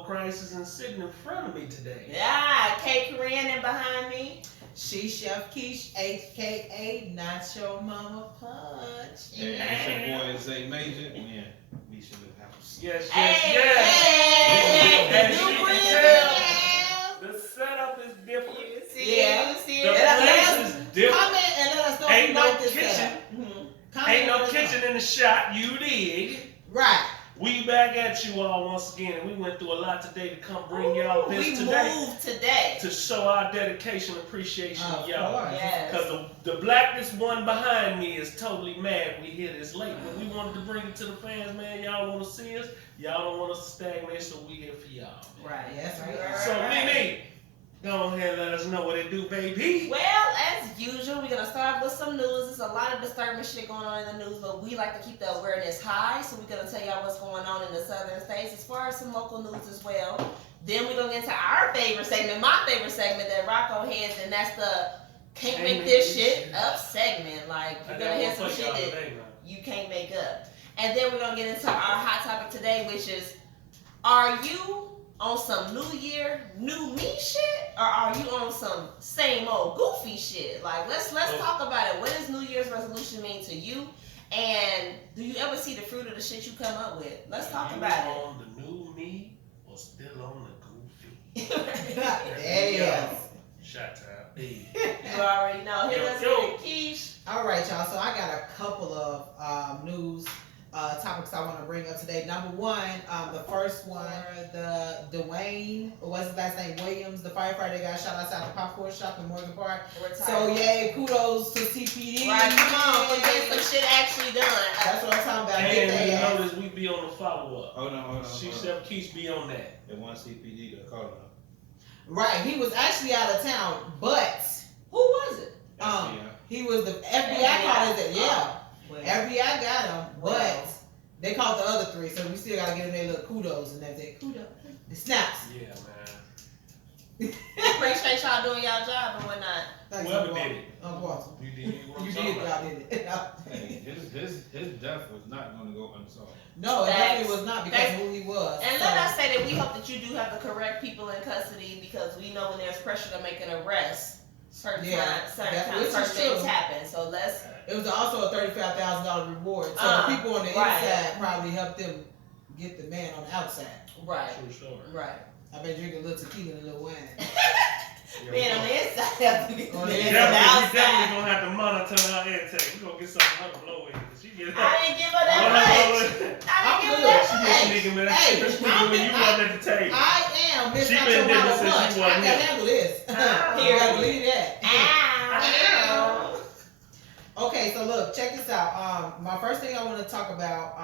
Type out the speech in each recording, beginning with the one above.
no crisis and sitting in front of me today. Yeah, Kate Corinne and behind me. She Chef Keish, aka Nacho Mama Punch. And it's your boy Zay Major. Man, we should have house. Yes, yes, Hey, yes. hey, As new you can breed tell, the setup is different. You see Yeah. it? You see The it? place is different. Comment and let us know if Ain't you no like this kitchen. setup. Mhm. Comment Ain't and no let us know. kitchen in the shot, you dig? Right. We back at you all once again, and we went through a lot today to come bring y'all Ooh, this we today moved today. to show our dedication and appreciation Of to y'all. course. Yes. Because the blackness one behind me is totally mad we here this late. But we wanted to bring it to the fans, man. Y'all want to see us. Y'all don't want us to stagnate, so we here for y'all. Man. Right. Yes, we Right, are. right, So, right. Mimi, go ahead and let us know what it do, baby. Well, as usual, we're gonna start with some news. There's a lot of disturbing shit going on in the news, but we like to keep the awareness high, so we're gonna tell y'all what's going on in the southern states as far as some local news as well. Then we're gonna get into our favorite segment, my favorite segment that Rocco has, and that's the can't make this shit up segment. Like I you're got gonna hear one some for shit y'all that today, man. you can't make up. And then we're gonna get into our hot topic today, which is, are you on some new year, new me shit, or are you on some same old goofy shit? Like let's talk about it. What does New Year's resolution mean to you? And do you ever see the fruit of the shit you come up with? Let's talk You about on the new me or still on the goofy? it. There it is. Shot time. Hey. You already know. Hit us Yo. with it, Keish. All right, y'all. So I got a couple of news topics I want to bring up today. Number one, the first one, the Dwayne, what's his last name, Williams, the firefighter that got shot outside the popcorn shop in Morgan Park. So yay, kudos to CPD. Right, come on, for getting some shit actually done. That's what I'm talking about. Get And their you ass. notice we be on the follow up. Hold on. She Chef Keith be on that. They want CPD to call him. Right, he was actually out of town, but Who was it? he was the FBI called it. Yeah, Well, FBI got him, but Well. they caught the other three, so we still gotta give them their little kudos and everything. Kudos, the snaps. Yeah, man. appreciate y'all doing y'all job and whatnot. Thanks, Whoever Uncle did Walter. it. Uncle Walter. You did what I'm You talking did, about. y'all did it. Hey, his death was not going to go unsolved. No, it Thanks. definitely was not because Thanks. of who he was. And So, let us say that we hope that you do have the correct people in custody, because we know when there's pressure to make an arrest, certain Yeah, times, which is certain things true. happen. So let's it was also a $35,000 reward. So the people on the right. inside probably helped them get the man on the outside. right, True story. right. I've been drinking a little tequila and a little wine. Yeah, Being on the inside, have to get On the the we inside. definitely gonna have to monitor her intake. We gonna get something her to blow in. She get I didn't give her that Hold on, much. hold on. I didn't I'm give her good. that She much. been sneaking when Hey, she been sneaking when you wasn't at the table. I am Miss She Nacho been Mama different since Punch. you I wasn't can here. handle this. Oh. You gotta believe that. Ow. Okay, so look, check this out. My first thing I want to talk about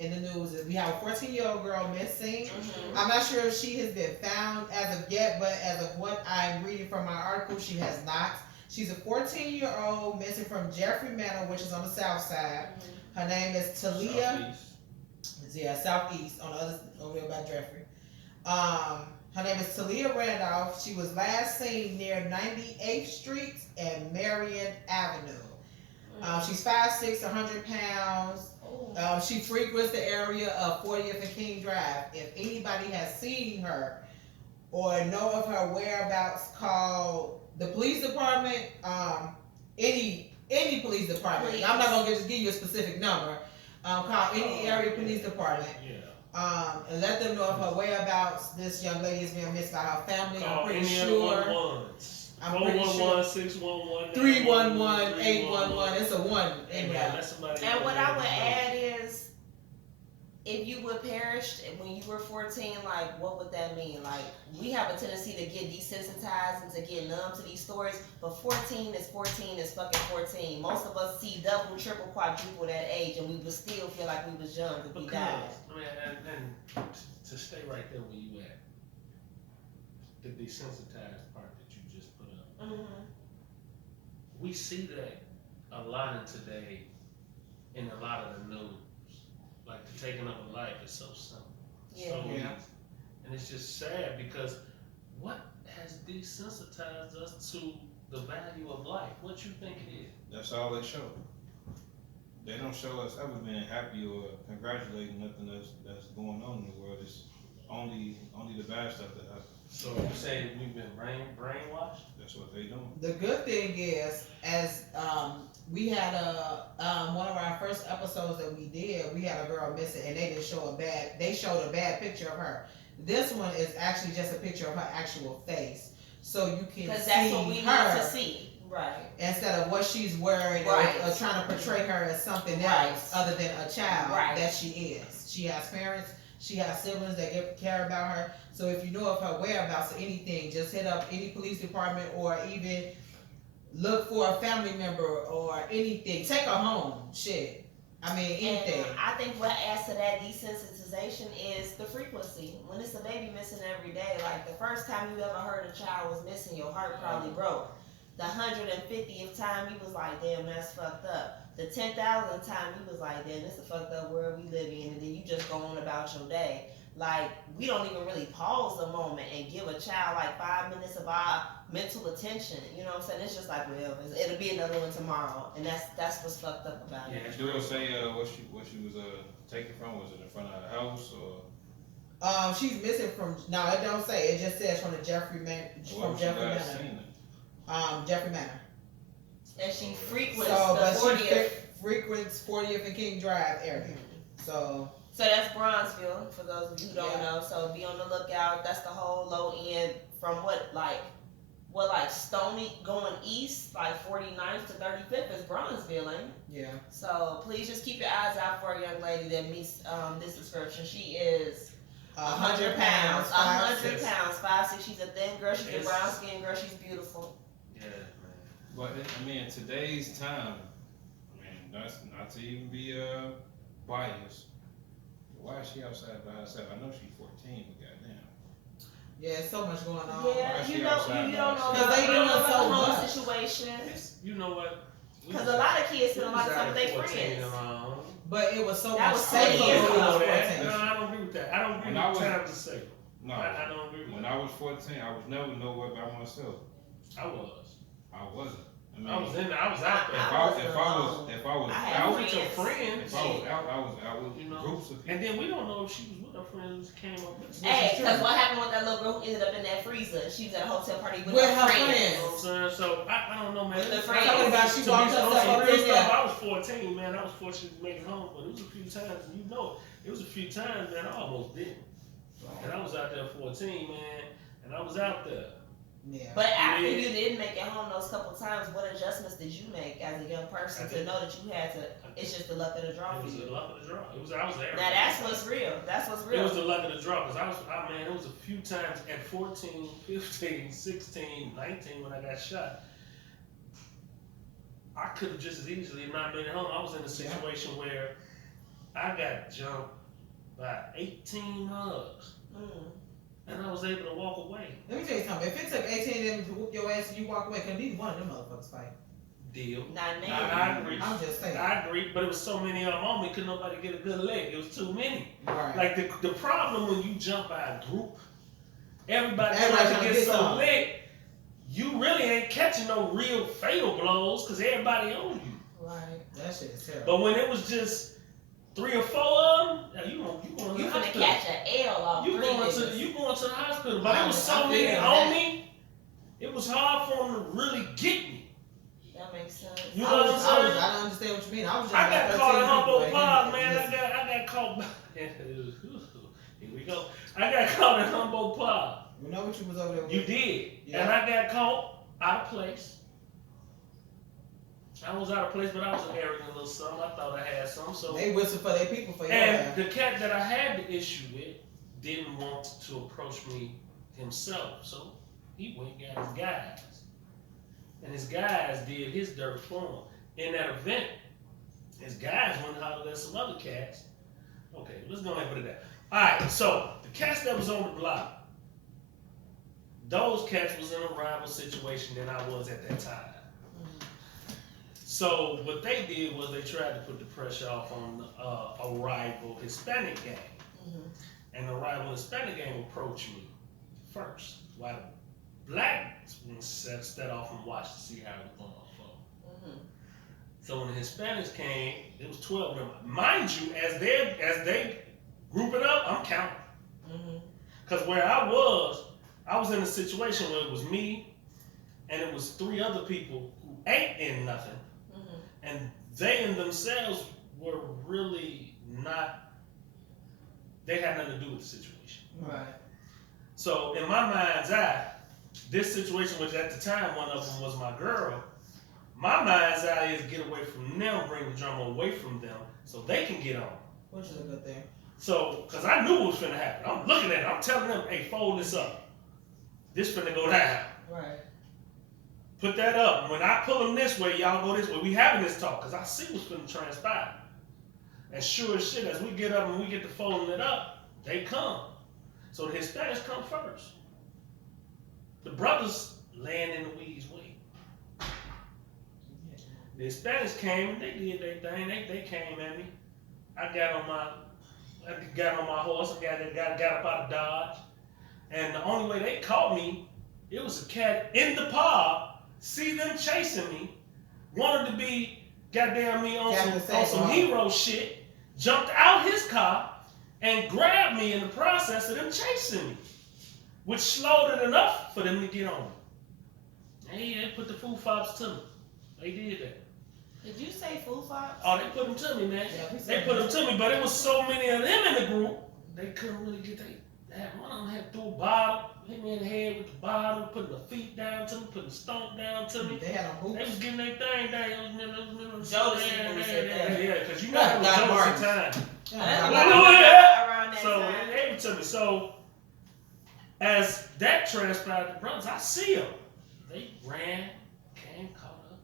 in the news is we have a 14-year-old girl missing. Mhm. I'm not sure if she has been found as of yet, but as of what I'm reading from my article, she has not. She's a 14-year-old missing from Jeffrey Manor, which is on the south side. Her name is Talia. Yeah, southeast on the other over there by Jeffrey. Her name is Talia Randolph. She was last seen near 98th Street and Marion Avenue. She's 5'6", 100 pounds. She frequents the area of 40th and King Drive. If anybody has seen her or know of her whereabouts, call the police department. Any police department. Please. I'm not gonna just give you a specific number. Call any area police department. Yeah. And let them know of her whereabouts. This young lady is being missed by her family. Call I'm pretty any sure. of the 111s. I'm pretty sure. 411, 611, 311, 811. It's a one in Hey, man, there. let somebody And know what that I would you know. add is, if you would perish when you were 14, like, what would that mean? Like, we have a tendency to get desensitized and to get numb to these stories, but 14 is fucking 14. Most of us see double, triple, quadruple that age, and we would still feel like we was young if we Because, died. man, and to stay right there where you at, the desensitized part that you just put up, Mm-hmm. we see that a lot in today in a lot of the news. Like the taking of a life is so simple, so Yeah. easy, Yeah. and it's just sad because what has desensitized us to the value of life? What you think it is? That's all they show. They don't show us ever being happy or congratulating nothing that's going on in the world. It's only be the bad stuff that happens. So you say we've been brainwashed? That's what they doing. The good thing is, as we had one of our first episodes that we did, we had a girl missing, and they didn't show a bad. They showed a bad picture of her. This one is actually just a picture of her actual face, so you can Because see that's what we her need to see. Right. instead of what she's wearing, Right. or trying to portray her as something Right. else other than a child Right. that she is. She has parents. She has siblings that care about her. So if you know of her whereabouts or anything, just hit up any police department or even look for a family member or anything. Take her home. Shit. I mean, anything. And I think what adds to that desensitization is the frequency. When it's a baby missing every day, like the first time you ever heard a child was missing, your heart probably broke. The 150th time you was like, damn, that's fucked up. The 10,000th time you was like, damn, this is a fucked up world we live in, and then you just go on about your day. Like, we don't even really pause a moment and give a child like 5 minutes of our mental attention. You know what I'm saying? It's just like, well, it'll be another one tomorrow, and that's what's fucked up about it. Do it say what she was taken from? Was it in front of the house or? She's missing from. No, it don't say. It just says from the Jeffrey Where from was you Jeffrey guys Manor. seeing it? Jeffrey Manor. And she frequents So, the but she 40th. frequents 40th and King Drive area. So. So that's Bronzeville, for those of you who don't Yeah. know. So be on the lookout. That's the whole low end from what like Stony going east, like 49th to 35th is Bronzeville, ain't it? Yeah. So please just keep your eyes out for a young lady that meets this description. She is 100 pounds, 100 pounds, 5'6". She's a thin girl. She's a Yes. brown skin girl. She's beautiful. Yeah, man. But I mean, in today's time, I mean, that's not to even be biased. Why is she outside by herself? I know she's 14, but goddamn. Yeah, so much going on. Yeah, Why she you know, outside you by don't know herself? Because about they doing the so home much. situation. You know what? Because a lot of kids spend a lot of time with their friends. But it was so That much was 20 safer years when ago. we was No, 14. I don't agree with that. I don't agree When I with was- time to say. No, I don't agree with when that. I was 14, I was never nowhere by myself. I was. I wasn't. I mean, I was out there. if I was I had out, with your friends. friends. if I was out, I was out with You know, groups of people. And then we don't know if she was with her friends who came up with us. Hey, because what happened with that little girl who ended up in that freezer? She was at a hotel party with, With her her friends. You know what I'm saying? So I don't know, man. With the It's- friends. Talking about she To be walked on herself some up real in stuff, there. I was 14, man. I was fortunate to make it home, but it was a few times, and you know it was a few times, man, I almost didn't. And I was out there at 14, man, and I was out there. Yeah. But after Yeah. you didn't make it home those couple times, what adjustments did you make as a young person I to did. know that you had to? It's just the luck of the draw It for was you. the luck of the draw. I was there. Now that's what's real. That's what's It real. was the luck of the draw, because man, it was a few times at 14, 15, 16, 19 when I got shot. I could have just as easily not made it home. I was in a situation where I got jumped by 18 mugs, Mm. and I was able to walk away. Let me tell you something. If it took 18 of them to whoop your ass and you walk away, couldn't neither one of them motherfuckers fight. Deal. Not now. I agree. I'm just saying. I agree, but it was so many of them on me, could nobody get a good leg. It was too many. Right. Like the problem when you jump by a group, everybody Everybody trying to trying to get get so some. lit, you really ain't catching no real fatal blows because everybody on you. Right. That shit is terrible. But when it was just 3 or 4 of them, now you going to You the finna hospital. catch an L off You three going niggas. to the hospital. But it was so I many feel on that. me, it was hard for them to really get me. That makes sense. You know I what I'm saying? don't understand what you mean. I was just I got about caught in 13 Humboldt people, Park, and man. I got caught by. Here we go. I got caught in Humboldt Park. You know what you was over there with? You did. Yeah. And I got caught out of place. I was out of place, but I was an arrogant little son. I thought I had some. So They whistle for their people for your and ass. the cat that I had the issue with didn't want to approach me himself. So he went and got his guys. And his guys did his dirt for him. In that event, his guys went and hollered at some other cats. Okay, let's go ahead and put it there. Alright, so the cats that was on the block, those cats was in a rival situation than I was at that time. So what they did was they tried to put the pressure off on a rival Hispanic gang. Mhm. And the rival Hispanic gang approached me first, while the black ones set off and watched to see how it was going to flow. Mhm. So when the Hispanics came, it was 12 of them. Mind you, as they grouping up, I'm counting. Mhm. Because where I was in a situation where it was me and it was 3 other people who ain't in nothing, and they in themselves were really not, they had nothing to do with the situation. Right. So in my mind's eye, this situation, which at the time one of them was my girl, my mind's eye is get away from them, bring the drama away from them so they can get on. Which is a good thing. So, because I knew what was finna happen. I'm looking at it, I'm telling them, hey, fold this up. This finna go down. Right. Put that up. When I pull them this way, y'all go this way. We having this talk, because I see what's finna transpire. And sure as shit, as we get up and we get to folding it up, they come. So the Hispanics come first. The brothers laying in the weeds wait. The Hispanics came and they did their thing. They came at me. I got on my horse. I got up out of Dodge. And the only way they caught me, it was a cat in the pod, see them chasing me, wanted to be goddamn me on some hero shit, jumped out his car and grabbed me in the process of them chasing me, which slowed it enough for them to get on me. Hey, they put the food fobs to me. They did that. Did you say food fox? Oh, they put them to me, man. Yeah, They put them to me, but it was so many of them in the group, they couldn't really get one of them had threw a bottle, hit me in the head with the bottle, putting the feet down to me, putting the stomp down to me. They had on They hoops. was getting their thing down. Jodeci when we said that. Yeah, because you know it was Doc Jodeci Martens. time. Yeah. Around that So time. they gave it to me. So as that transpired, the brothers, I see them. They ran, came, caught up.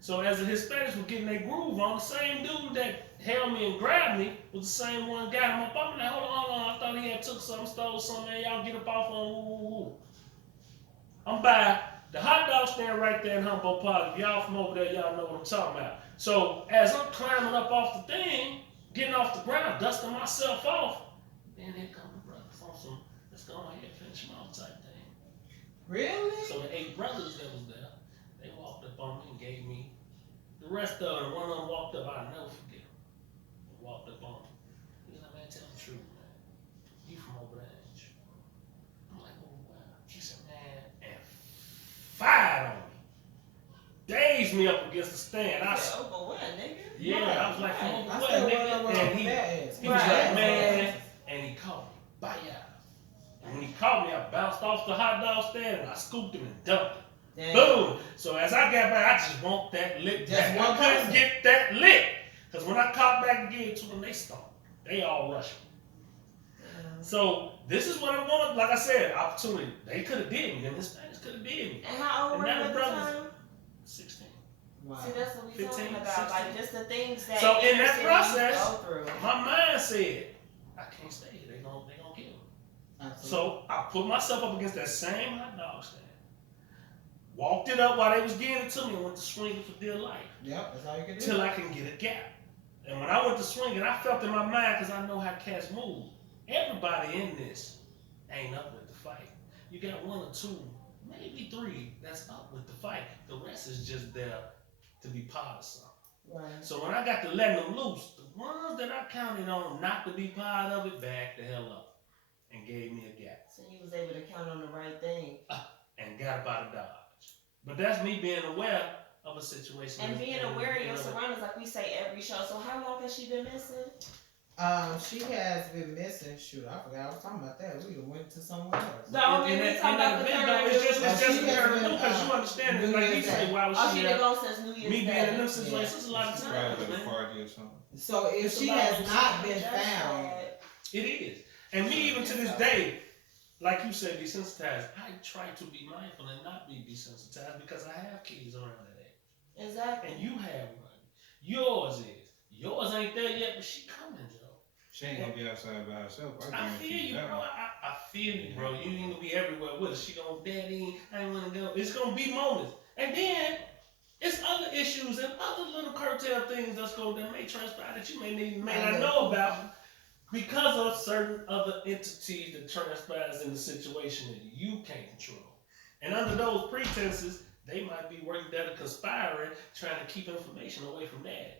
So as the Hispanics were getting their groove on, the same dude that held me and grabbed me was the same one got him up. I'm like, hold on, I thought he had took something, stole something, man. Y'all get up off on woo. I'm by the hot dog stand right there in Humboldt Park. If y'all from over there, y'all know what I'm talking about. So as I'm climbing up off the thing, getting off the ground, dusting myself off, then here come the brothers on some, let's go ahead and finish them off type thing. Really? So the 8 brothers that was there, they walked up on me and gave me the rest of them. One of them walked up, I'll never forget. He walked up on me. He's like, man, tell the truth, man. You from over there, ain't you? I'm like, oh, wow. He said, man, and fired on me. Dazed me up against the stand. I said, oh, but what, nigga? Yeah, I was like, Right. I what, said, nigga? what And he that was Right. like, man, and he called me, bye. And when he called me, I bounced off the hot dog stand and I scooped him and dumped him. Damn. Boom. So as I got back, I just want that lick Just back. one I couldn't person. get that lick. Because when I caught back again to them, they stomped. They all rushed me. So this is what I'm going, like I said, opportunity. They could have did me. Them Hispanics could have did me. And how old And were you now at the the brothers- time? 16. Wow. See, that's what we 15, talking about. 16. Like, just the things that So in inner that cities process, go through. My mind said, I can't stay here. They gonna kill me. Absolutely. So I put myself up against that same hot dog stand. Walked it up while they was getting it to me and went to swinging for dear life. Yep, that's all you can do. Till I can get a gap. And when I went to swinging, I felt in my mind, because I know how cats move. Everybody in this ain't up with the fight. You got 1 or 2, maybe 3 that's up with the fight. The rest is just there to be part of something. Right. So when I got to letting them loose, the ones that I counted on not to be part of it, backed the hell up and gave me a gap So you was able to count on the right thing. and got up out of Dodge. But that's me being aware of a situation. And being aware of your and- surroundings, like we say every show. So how long has she been missing? She has been missing. Shoot, I forgot I was talking about that. We went to somewhere else. The only we talking about the third. It's just she a has been, because you understand it. New Like you Year's say, Day. why was Oh, she she there? been gone since New Year's Me being Day. in them situations, a lot of She's times, probably at a man. party or something. So if It's she about has when not she been just found, said- It is. And me, even to this day, like you said, desensitized, I try to be mindful and not be desensitized because I have kids around that age. Exactly. And you have one. Yours is. Yours ain't there yet, but she coming, Joe. She ain't gonna be outside by herself. I guarantee feel you, that bro. one. I feel you, bro. You ain't gonna be everywhere with her. She gonna, daddy, I ain't wanna go. It's gonna be moments. And then, it's other issues and other little curtail things that may transpire that you may not know about because of certain other entities that transpires in the situation that you can't control. And under those pretenses, they might be working together, conspiring, trying to keep information away from dad.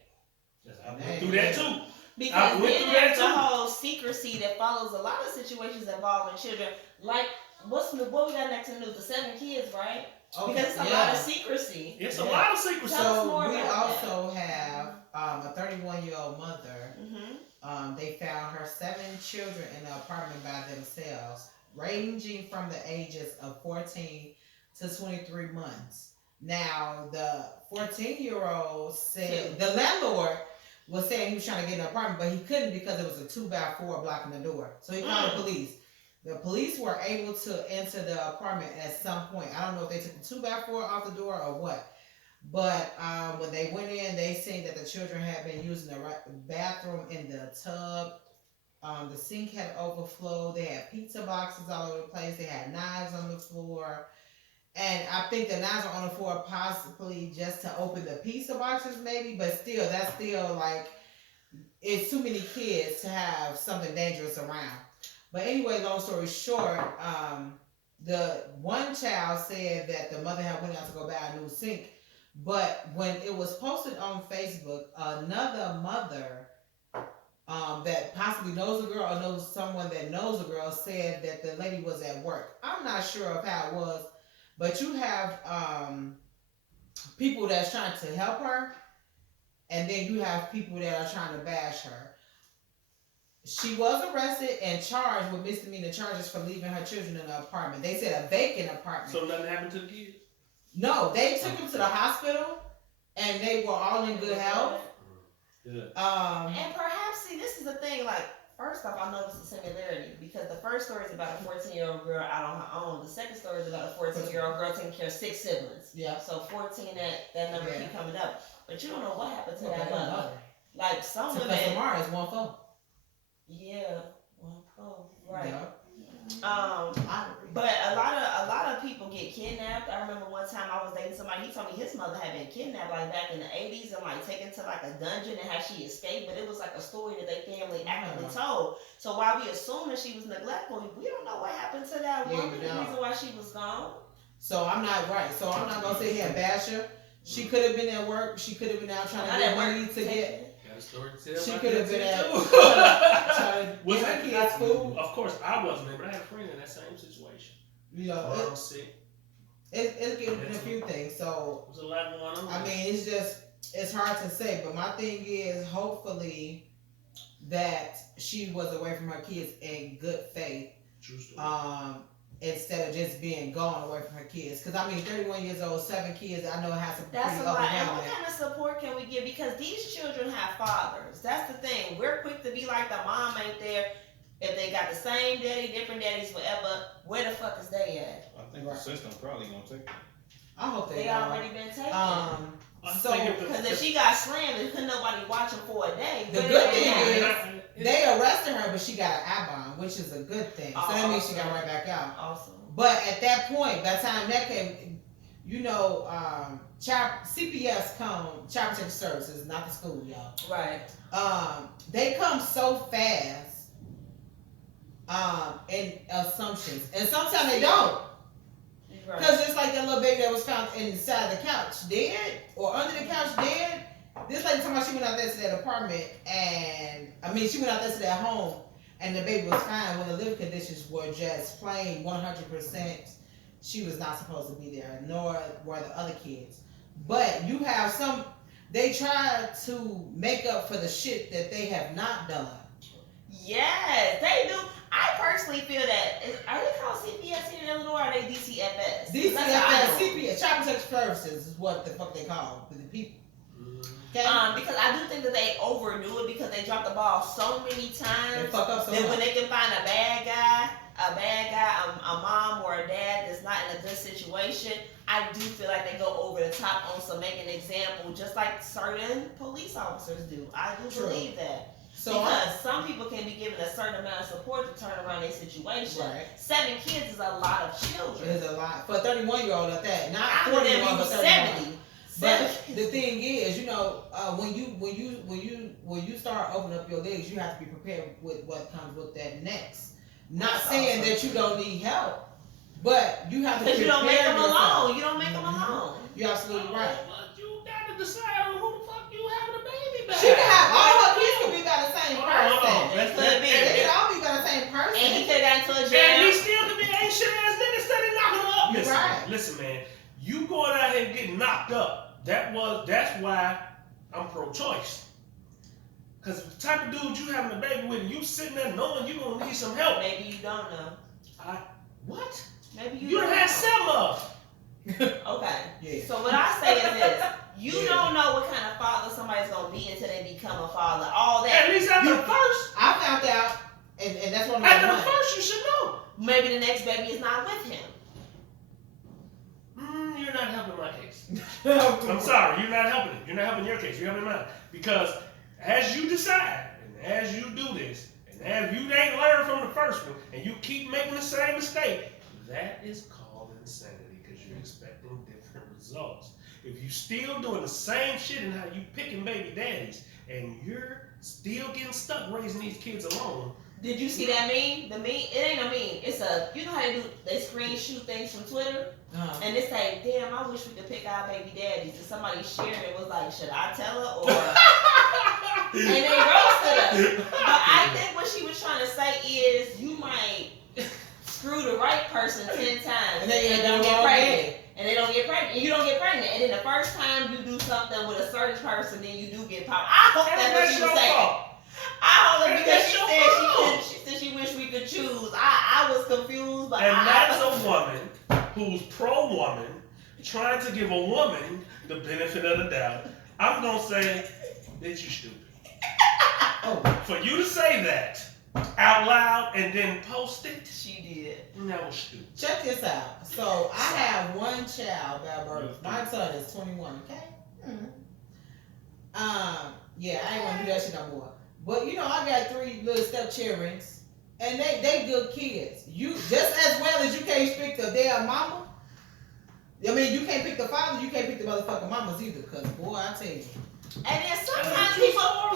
I went through that too. Because went then through there's that the too. whole secrecy that follows a lot of situations involving children. Like, what we got next in the news? The 7 kids, right? Okay, Because it's a lot of secrecy. It's a Yeah. lot of secrecy. Tell us So more we about also have a 31-year-old mother. Mm-hmm. They found her 7 children in an apartment by themselves, ranging from the ages of 14 to 23 months. Now, the 14-year-old said the landlord was saying he was trying to get an apartment, but he couldn't because it was a 2x4 blocking the door. So he called the police. The police were able to enter the apartment at some point. I don't know if they took the 2x4 off the door or what. But when they went in, they seen that the children had been using the bathroom in the tub. The sink had overflowed. They had pizza boxes all over the place. They had knives on the floor. And I think the knives are on the floor possibly just to open the pizza boxes maybe. But still, that's still like, it's too many kids to have something dangerous around. But anyway, long story short, the one child said that the mother had went out to go buy a new sink. But when it was posted on Facebook, another mother that possibly knows a girl or knows someone that knows a girl said that the lady was at work. I'm not sure of how it was, but you have people that's trying to help her, and then you have people that are trying to bash her. She was arrested and charged with misdemeanor charges for leaving her children in the apartment. They said a vacant apartment. So nothing happened to the kids? No, they took them to the hospital, and they were all in good health. Good. And perhaps, see, this is the thing, like, first off, I noticed the similarity, because the first story is about a 14-year-old girl out on her own. The second story is about a 14-year-old girl taking care of 6 siblings. Yeah. So 14, that number Yeah. keep coming up. But you don't know what happened to Well, that they don't mother. know. Like, some So women, Samara is 1-4. yeah, well, oh, right. Yeah. But a lot of people get kidnapped. I remember one time I was dating somebody. He told me his mother had been kidnapped like back in the 80s and like taken to like a dungeon and how she escaped. But it was like a story that their family actively told. So while we assume that she was neglectful, we don't know what happened to that Yeah, woman. we The don't. reason why she was gone. So I'm not right. So I'm not gonna sit here and bash her. She could have been at work. She could have been out trying to get money to get. Got a story to tell. She about could have that been at too. trying to Was get her that kids food. Of course, I wasn't there, but I had a friend in that same situation. You know, Mom sick. it's getting a few things. So There's a lot going on. I mean, it's hard to say. But my thing is, hopefully, that she was away from her kids in good faith. True story. Instead of just being gone away from her kids. Because, I mean, 31 years old, 7 kids, I know it has some That's pretty a lot. And what overwhelming. kind of support can we give? Because these children have fathers. That's the thing. We're quick to be like the mom ain't there. If they got the same daddy, different daddies, whatever, where the fuck is they at? I think the system probably gonna take it. I hope They are. already been taken. I So, think Because if she got slammed and couldn't nobody watch him for a day, The where good they thing at? is, they arrested her, but she got an I-bond, which is a good thing. So that means she got right back out. Awesome. But at that point, by the time that came, you know, CPS Child Protective Services, not the school, y'all. Right. They come so fast in assumptions, and sometimes they don't. Right. Because just like that little baby that was found inside the couch dead, or under the couch dead, this lady talking about she went out there to that apartment, and she went out there to that home, and the baby was fine when the living conditions were just plain 100%. She was not supposed to be there, nor were the other kids. But you have some, they try to make up for the shit that they have not done. Yes, they do. I personally feel that. Are they called CPS here in Illinois, or are they DCFS? DCFS, CPS, Child Protective Services is what the fuck they call the people. Okay? Because I do think that they overdo it because they drop the ball so many times. They fuck up so Then when much. they can find a bad guy, a mom or a dad that's not in a good situation, I do feel like they go over the top on some make an example, just like certain police officers do. I do True. believe that. So Because some people can be given a certain amount of support to turn around their situation. Right. 7 kids is a lot of children. There's a lot for a 31-year-old at that. Not I would 41, have but used 31. 70. But the thing is, you know, when you start opening up your legs, you have to be prepared with what comes with that next. Not That's saying awesome. that you don't need help, but you have to Because you don't make them yourself. alone. You don't make them Mhm. alone. You're absolutely right. But you got to decide on who the fuck you having a baby by. She can have all her kids could be by the same Hold on, hold on. person. Let's- Could be. They could all be by the same And he person. could have gotten to a And jail. he still could be ain't shit ass nigga steady knocking her up. You're Listen, right. man, listen, man. You going out here and getting knocked up. That's why I'm pro-choice. Cause the type of dude you having a baby with, and you sitting there knowing you gonna need some help. Maybe you don't know. What? Maybe you You don't done had know. 7 of Okay. Yeah. So what I say is this: you Yeah. don't know what kind of father somebody's gonna be until they become a father. All them. that. At least after the first. I found out, and that's one of After my the first, you should know. Maybe the next baby is not with him. You're not helping my case. one. I'm sorry, you're not helping it. You're not helping your case. You're helping mine. Because as you decide, and as you do this, and as you ain't learned from the first one, and you keep making the same mistake, that is called insanity because you're expecting different results. If you still doing the same shit and how you picking baby daddies, and you're still getting stuck raising these kids alone, Did you see that meme? The meme, it ain't a meme. It's a, you know how they screen shoot things from Twitter? And it's like, damn, I wish we could pick our baby daddies. And somebody shared it, was like, should I tell her? Or and they roasted her. But I think what she was trying to say is you might screw the right person 10 times And then you don't do get wrong pregnant. again. And they don't get pregnant. And you don't get pregnant. And then the first time you do something with a certain person, then you do get popped. I hope that's what that's she your was saying. fault. I hope that because That's she your said she fault. couldn't. She said she wished we could choose. I was confused, but And I that's a woman who's pro-woman trying to give a woman the benefit of the doubt. I'm gonna say, bitch, you stupid. Oh, For you to say that out loud and then post it, She did. that was stupid. check this out. So I have one child by birth. My son is 21. Okay. Yeah, I ain't gonna do that shit no more. But you know, I got 3 little stepchildren, and they good kids. You just as well as you can't pick the damn mama. I mean, you can't pick the father. You can't pick the motherfucking mamas either. Cause boy, I tell you. And then sometimes That's a true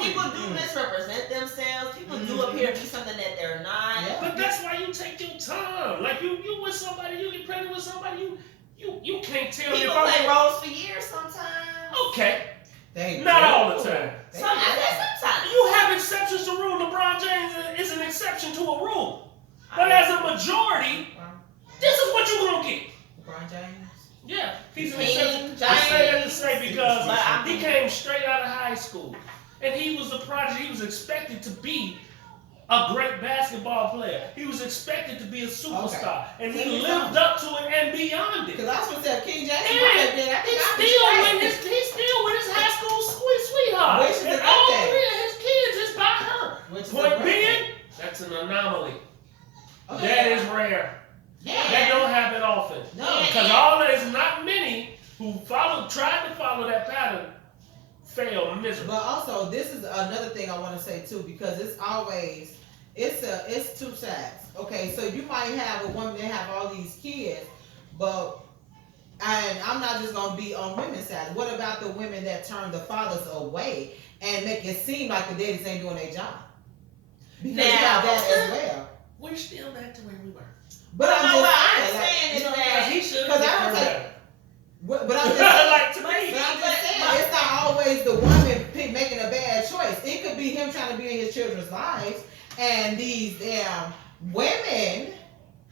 people story. do misrepresent themselves. People do appear to be something that they're not. Yeah. But that's why you take your time. Like you with somebody, you get pregnant with somebody, you can't tell me People if play I'm roles for years sometimes. okay. They Not do. all the time. They Some, I do. said sometimes. You have exceptions to rule. LeBron James is an exception to a rule. But as a majority, this is what you're gonna get. LeBron James. Yeah, he's an King exception. I say that to say because But I he mean- came straight out of high school. And he was a prodigy. He was expected to be a great basketball player. He was expected to be a superstar. And So he he's lived on. up to it and beyond it. Cause I was gonna say King James. And I he's think still with his high school sweetheart. Which is and a good all thing. 3 of his kids is by her. Which is a Point great being, thing. that's an anomaly. Okay. That is rare. Yeah. That don't happen often. No. Because there's not many who tried to follow that pattern, failed miserably. But also, this is another thing I want to say too, because it's 2 sides. Okay, so you might have a woman that have all these kids, and I'm not just gonna be on women's side. What about the women that turn the fathers away and make it seem like the daddies ain't doing their job? Because you Now- have that as well. We're still back to where we were. But I'm No, what just I'm saying, like, saying is you know, that- Because he should Because I have don't been take- better. but I'm just saying, Like to But me. but I'm just saying, it's not always the woman making a bad choice. It could be him trying to be in his children's lives, and these damn women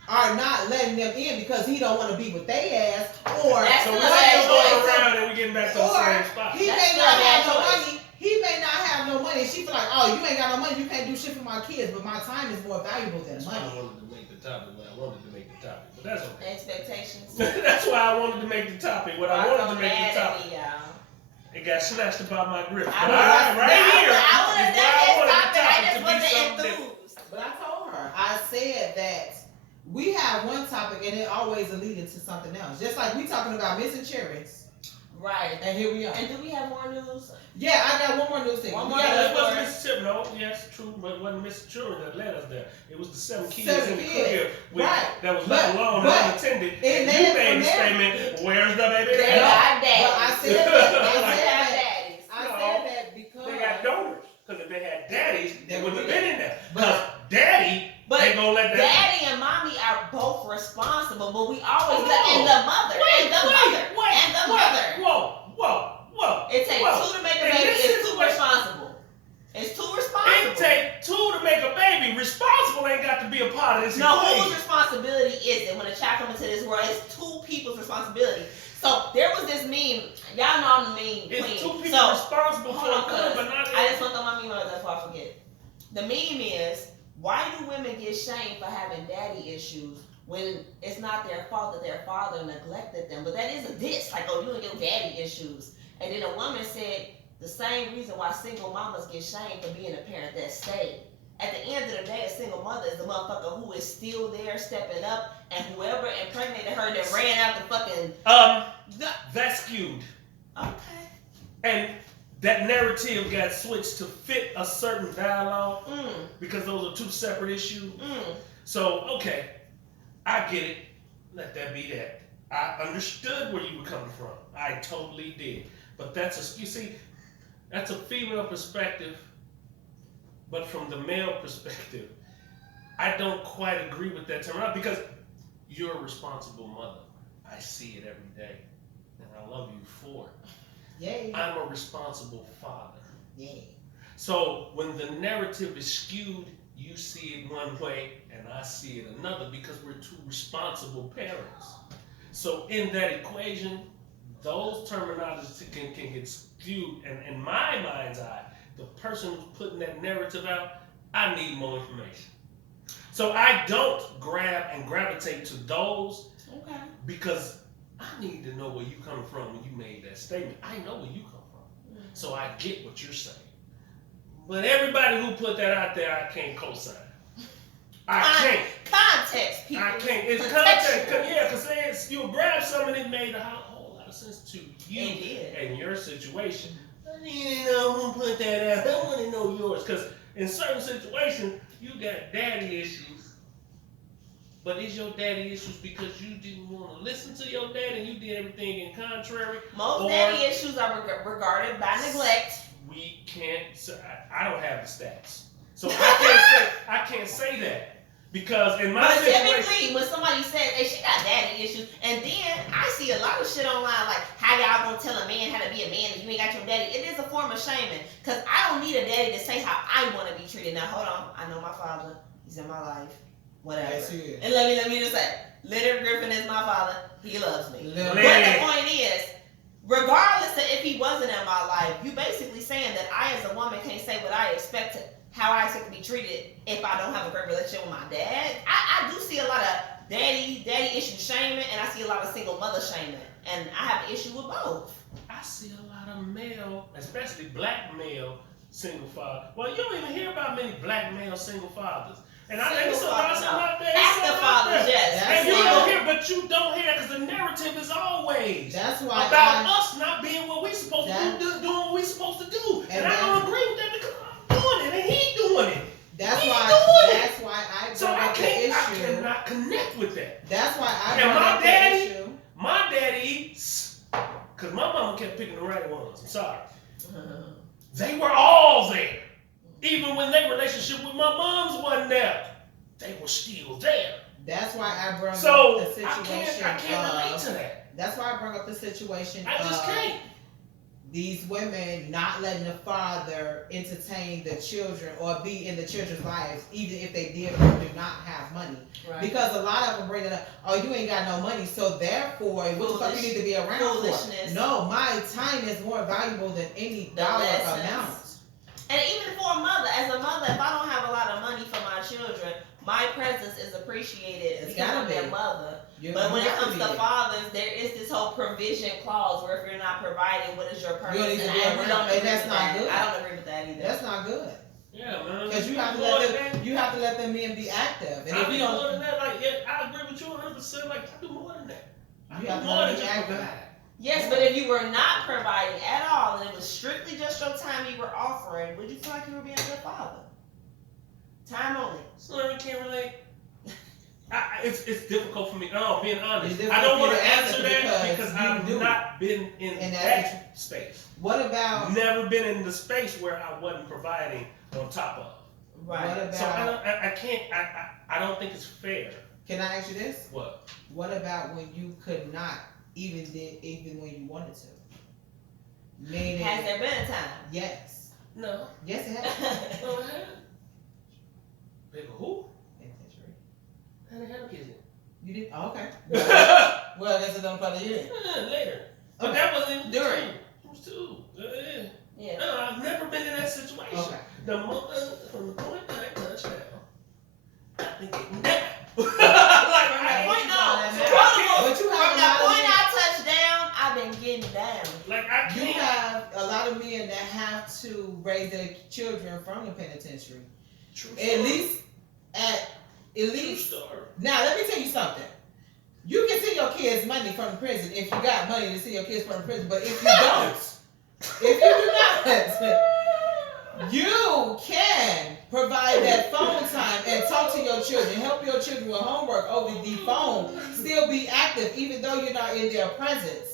are not letting them in because he don't want to be with they ass, or That's So not we're a bad still going choice. around and we're getting back to the Or same spot. he That's may not not a have bad no choice. money. He may not have no money. She feel like, oh, you ain't got no money. You can't do shit for my kids, but my time is more valuable than That's why money. I wanted to make the topic what I wanted to make the topic. But that's okay. Expectations. That's why I wanted to make the topic what I wanted to make the topic. Me, y'all. It got snatched about my grip. I But was- right here is I would why have I done wanted this the topic. I topic just to be wasn't something different. enthused. But I told her, I said that we have one topic and it always leads to something else. Just like we talking about missing cherries, Right. and here we are. And do we have more news? Yeah, I got one more news thing. One We more got Yeah, a- it wasn't Mississippi. No, yes, true, but it wasn't Mississippi that led us there. It was the 7 kids 7 in the kids. crib Right. that was left But- alone but and unattended. it And led you from made the there. statement, where's the baby? They No, got but I daddies. said that. They I said have that. daddies. I No. said that because They got donors. Because if they had daddies, they They wouldn't have would. been in there. But- Because daddy But ain't gonna let that. daddy and mommy are both responsible, but we always No. let and the mother and the mother wait, and the wait. mother. Whoa. It takes Whoa. 2 to make a In baby. this It's 2 situation- responsible. It's 2 responsible. make a baby. Responsible ain't got to be a part of this No, whose equation. responsibility is it when a child comes into this world? It's two people's responsibility. So there was this meme. Y'all know I'm the meme It's queen. two people So responsible for hold on, a good, cuz but not I just want to throw my meme out there before I forget. The meme is, why do women get shamed for having daddy issues when it's not their fault that their father neglected them? But that is a diss. Like, oh, you and your daddy issues. And then a woman said the same reason why single mamas get shamed for being a parent that stayed. At the end of the day, a single mother is the motherfucker who is still there, stepping up, and whoever impregnated her that ran out the fucking. That's skewed. Okay. And that narrative got switched to fit a certain dialogue because those are two separate issues. So, okay, I get it. Let that be that. I understood where you were coming from. I totally did. But you see, that's a female perspective, but from the male perspective, I don't quite agree with that term because you're a responsible mother. I see it every day, and I love you for it. Yay. I'm a responsible father. Yay. So when the narrative is skewed, you see it one way and I see it another because we're two responsible parents. So in that equation, those terminologies can get skewed. And in my mind's eye, the person who's putting that narrative out, I need more information. So I don't grab and gravitate to those because I need to know where you come from when you made that statement. I know where you come from. So I get what you're saying. But everybody who put that out there, I can't co-sign. I can't. Context, people. I can't. It's context. Yeah, because you'll grab something that made a whole lot of sense to you and your situation. I need to know who put that out. I want to know yours. Because in certain situations, you got daddy issues. But is your daddy issues because you didn't want to listen to your dad and you did everything in contrary? Most daddy issues are regarded by neglect. We can't. I don't have the stats, so I can't say that because in my situation. Typically, when somebody says, "Hey, she got daddy issues," and then I see a lot of shit online like, "How y'all gonna tell a man how to be a man if you ain't got your daddy?" It is a form of shaming because I don't need a daddy to say how I want to be treated. Now, hold on, I know my father. He's in my life. Whatever. Yes, he is. And let me just say, Leonard Griffin is my father. He loves me. But But the point is, regardless of if he wasn't in my life, you basically saying that I as a woman can't say what I expect how I expect to be treated if I don't have a great relationship with my dad. I do see a lot of daddy issue shaming, and I see a lot of single mother shaming, and I have an issue with both. I see a lot of male, especially black male single fathers. Well, you don't even hear about many black male single fathers. And I think it's about some out there. Active fathers, yes. And you don't hear, but you don't hear because the narrative is always that's why about us not being what we supposed to do, doing what we supposed to do. And I don't agree with that because I'm doing it and he doing it. That's he why. doing That's it. why I So brought I up the can't. I issue. cannot connect with that. That's why I And brought my up daddy, the issue. my daddy, because my mama kept picking the right ones. I'm sorry. They were all there. Even when their relationship with my mom's wasn't there, they were still there. That's why I brought So up the situation. I can't relate to that. That's why I brought up the situation. I just can't. These women not letting the father entertain the children or be in the children's lives, even if they did or do not have money. Right. Because a lot of them bring it up, oh, you ain't got no money, so therefore, what the fuck you need to be around for? No, my time is more valuable than any dollar amount. And even for a mother, as a mother, if I don't have a lot of money for my children, my presence is appreciated because I'm their mother. But when it comes to fathers, there is this whole provision clause where if you're not providing, what is your purpose? And that's not good. I don't agree with that either. That's not good. Yeah, man. Because you have to let them men be active. And if you don't, more than that, like, yeah, I agree with you 100%. Like, I do more than that. You have to more let than them be just active. provide. Yes, but if you were not providing at all, and it was strictly just your time you were offering, would you feel like you were being a good father? Time only. So I can't relate. It's difficult for me. No, being honest. It's I don't difficult want for to you to answer answer that because because I've you not been in that space. What about? Never been in the space where I wasn't providing on top of. Right. What about? So I can't. I don't think it's fair. Can I ask you this? What? What about when you could not even when you wanted to? Meaning, Has there been a time? Yes. No. Yes, it has. Go ahead. Big who? Penitentiary. How the hell kids You did? Oh, okay. in? Well, I guess it don't apply to you then. Later. But that wasn't During. It was two. Yeah. No, I've never been in that situation. Okay. The from the point that I touched down, I've been getting down. Like, I Point can't- no. But you From have a the lot of point men, I touched down, I've been getting down. Like, I you can't. have a lot of men that have to raise their children from the penitentiary. True At story. least, at True least. story. Now, let me tell you something. You can send your kids money from the prison if you got money to send your kids from the prison, but if you don't, if you do not, you can provide that phone time and talk to your children, help your children with homework over the phone, still be active even though you're not in their presence.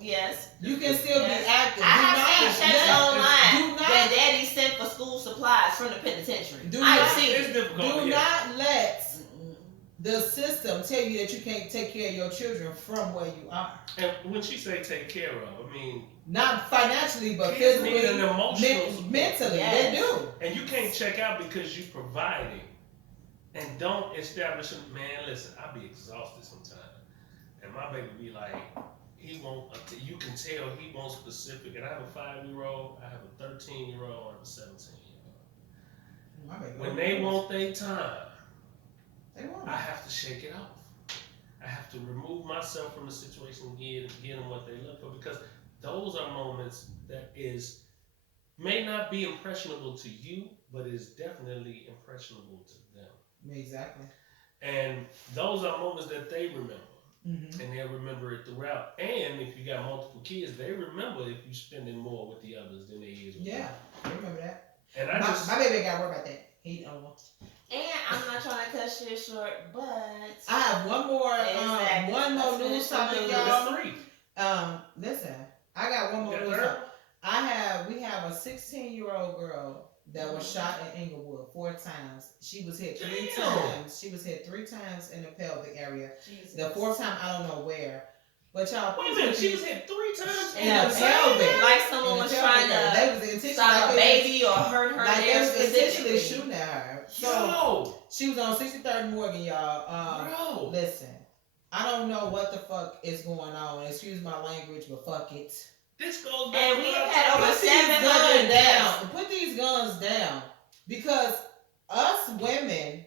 Yes. You can still Yes. be active. I have seen checks online do that not, daddy sent for school supplies from the penitentiary. Do I've not- seen It's it. difficult. do yeah. not let the system tell you that you can't take care of your children from where you are. And when she say take care of, I mean, Not financially, but kids need physically, an emotional support. mentally. Yes. They do. And you can't check out because you providing. And don't establish a man, listen, I be exhausted sometimes. And my baby be like, he won't, you can tell he wants specific. And I have a 5-year-old, I have a 13-year-old, and a 17-year-old. My baby When they want their time, they want I it. have to shake it off. I have to remove myself from the situation and give them what they look for, because those are moments that may not be impressionable to you, but is definitely impressionable to them. Exactly. And those are moments that they remember. Mm-hmm. And they'll remember it throughout. And if you got multiple kids, they remember if you spending more with the others than they is with Yeah, you. I remember that. And My baby ain't got to worry about that. He And I'm not trying to cut shit short, but I have one more Exactly. one more Let's news finish the topic, news. y'all. That's 3. Listen, I got one more You got news third? topic. We have a 16-year-old girl that was shot in Inglewood 4 times. She was hit 3 Damn. times. She was hit 3 times in the pelvic area. The 4th time, I don't know where. But y'all, Wait a minute, she was hit 3 times In in the the same pelvic. day? like in someone the was pelvic trying area. to They was intentionally stop a baby or hurt her like they there was intentionally specifically. shooting at her. So Yo, she was on 63rd Morgan, y'all. bro. Listen, I don't know what the fuck is going on. Excuse my language, but fuck it. This goes back And to we what have I had told over Put you. these 700 guns deaths. down. Put these guns down. Because us women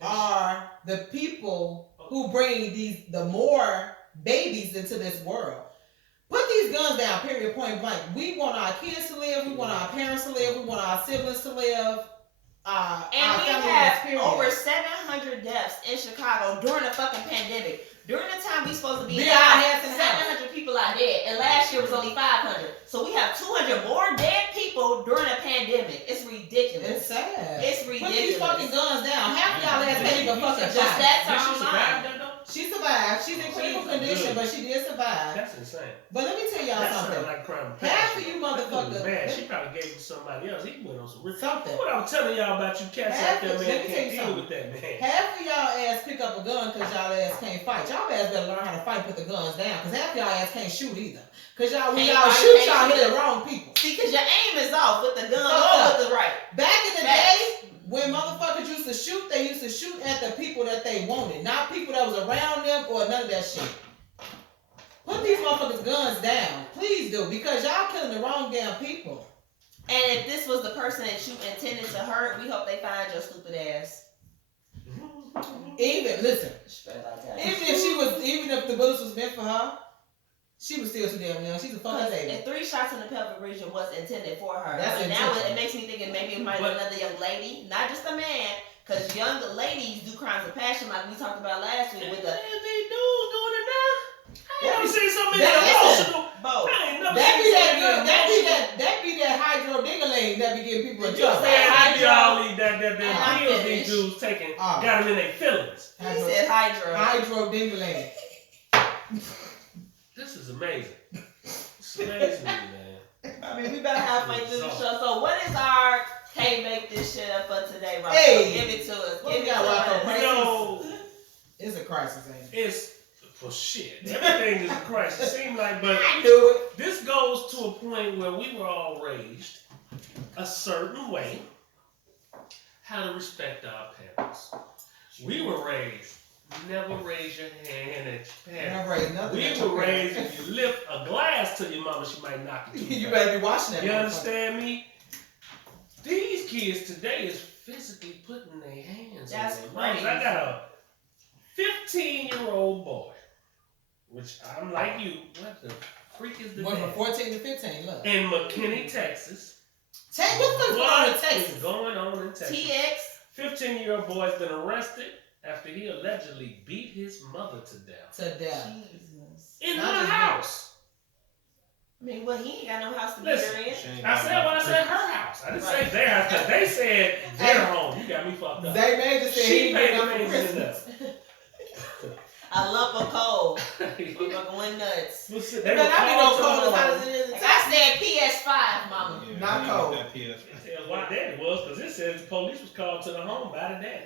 are the people who bring the more babies into this world. Put these guns down, period, point blank. We want our kids to live. We want our parents to live. We want our siblings to live. Our And we family members, have period. over 700 deaths in Chicago during the fucking pandemic. During the time we supposed to be Be out, our heads in the house. 700 people are dead, and last year was only 500. So we have 200 more dead people during a pandemic. It's ridiculous. It's sad. It's Put these ridiculous. fucking guns down. Half of y'all ass can't even fucking The die. stats Did are she survive online. that though? She survived. She's in critical Jesus, condition, good. but she did survive. That's insane. But let me tell y'all That something. sounds like crime. Half of you motherfuckers- Man, she probably gave it to somebody else. He went on some rich. Something. What I was telling y'all about you cats Half out there, of- man, let me tell can't you deal something. with that, man. Half of y'all ass pick up a gun because y'all ass can't fight. Y'all ass better learn how to fight, put the guns down. Because half y'all ass can't shoot either. Because y'all, when Can't y'all fight, shoot, can't y'all shoot. hit the wrong people. See, because your aim is off with the gun Fuck or up. with the right. Back in the Facts. day, when motherfuckers used to shoot, they used to shoot at the people that they wanted, not people that was around them or none of that shit. Put these motherfuckers' guns down. Please do. Because y'all killing the wrong damn people. And if this was the person that you intended to hurt, we hope they find your stupid ass. Listen, Straight like that. even if the bullets was meant for her, she was still too damn young. She's a fucking baby. And 3 shots in the pelvic region was intended for her. That's But now intentional. it makes me think maybe it might be But- another young lady, not just a man. Because young ladies do crimes of passion like we talked about last week with the They do doing it now. I ain't never seen so many That- emotional. bow. I ain't never That be seen so that many good. emotional. That be that hydro dingaling that be getting people in You trouble. said Man, I be hydro. all these that And I'm pills these finished. dudes taking Oh. got them in their feelings. He said hydro. Hydro dingaling. This is amazing. It's amazing, man. I mean, we better halfway through the show. So what is our can't make this shit up for today, Rocco? Hey. Give it to us. What Give we it got, to Rocco? us. Praise Yo, It's a crisis, ain't it? it's for shit. Everything is a crisis. Seems like, but I knew it. this goes to a point where we were all raised a certain way. how to respect our parents. We were raised, never raise your hand at your parents. Never raised nothing. We at your were parents. raised, if you lift a glass to your mama, she might knock it. You better be watching that. You motherfucker. understand me? These kids today is physically putting their hands That's on their mamas. I crazy. got a 15-year-old boy, which I'm like you. What the freak is the Went from name? 14 to 15. Look. In McKinney, Texas. What the fuck's going on in What Texas? is going on in Texas? TX. 15-year-old boy's been arrested after he allegedly beat his mother to death To death. Jesus. in Not her just house. I mean, well, he ain't got no house to be Listen, there in. Shame I said when I said on her house. I didn't Right. say their house because they said their home. You got me fucked up. They made the She he paid ain't the for things in Christmas. A lump of coal. They Fucking went nuts. were But I be no called cold to as the hot home. as it is in Like Texas. I said, PS5, mama. Yeah, Not he cold. got that PS. Tell why daddy was because it says the police was called to the home by the daddy.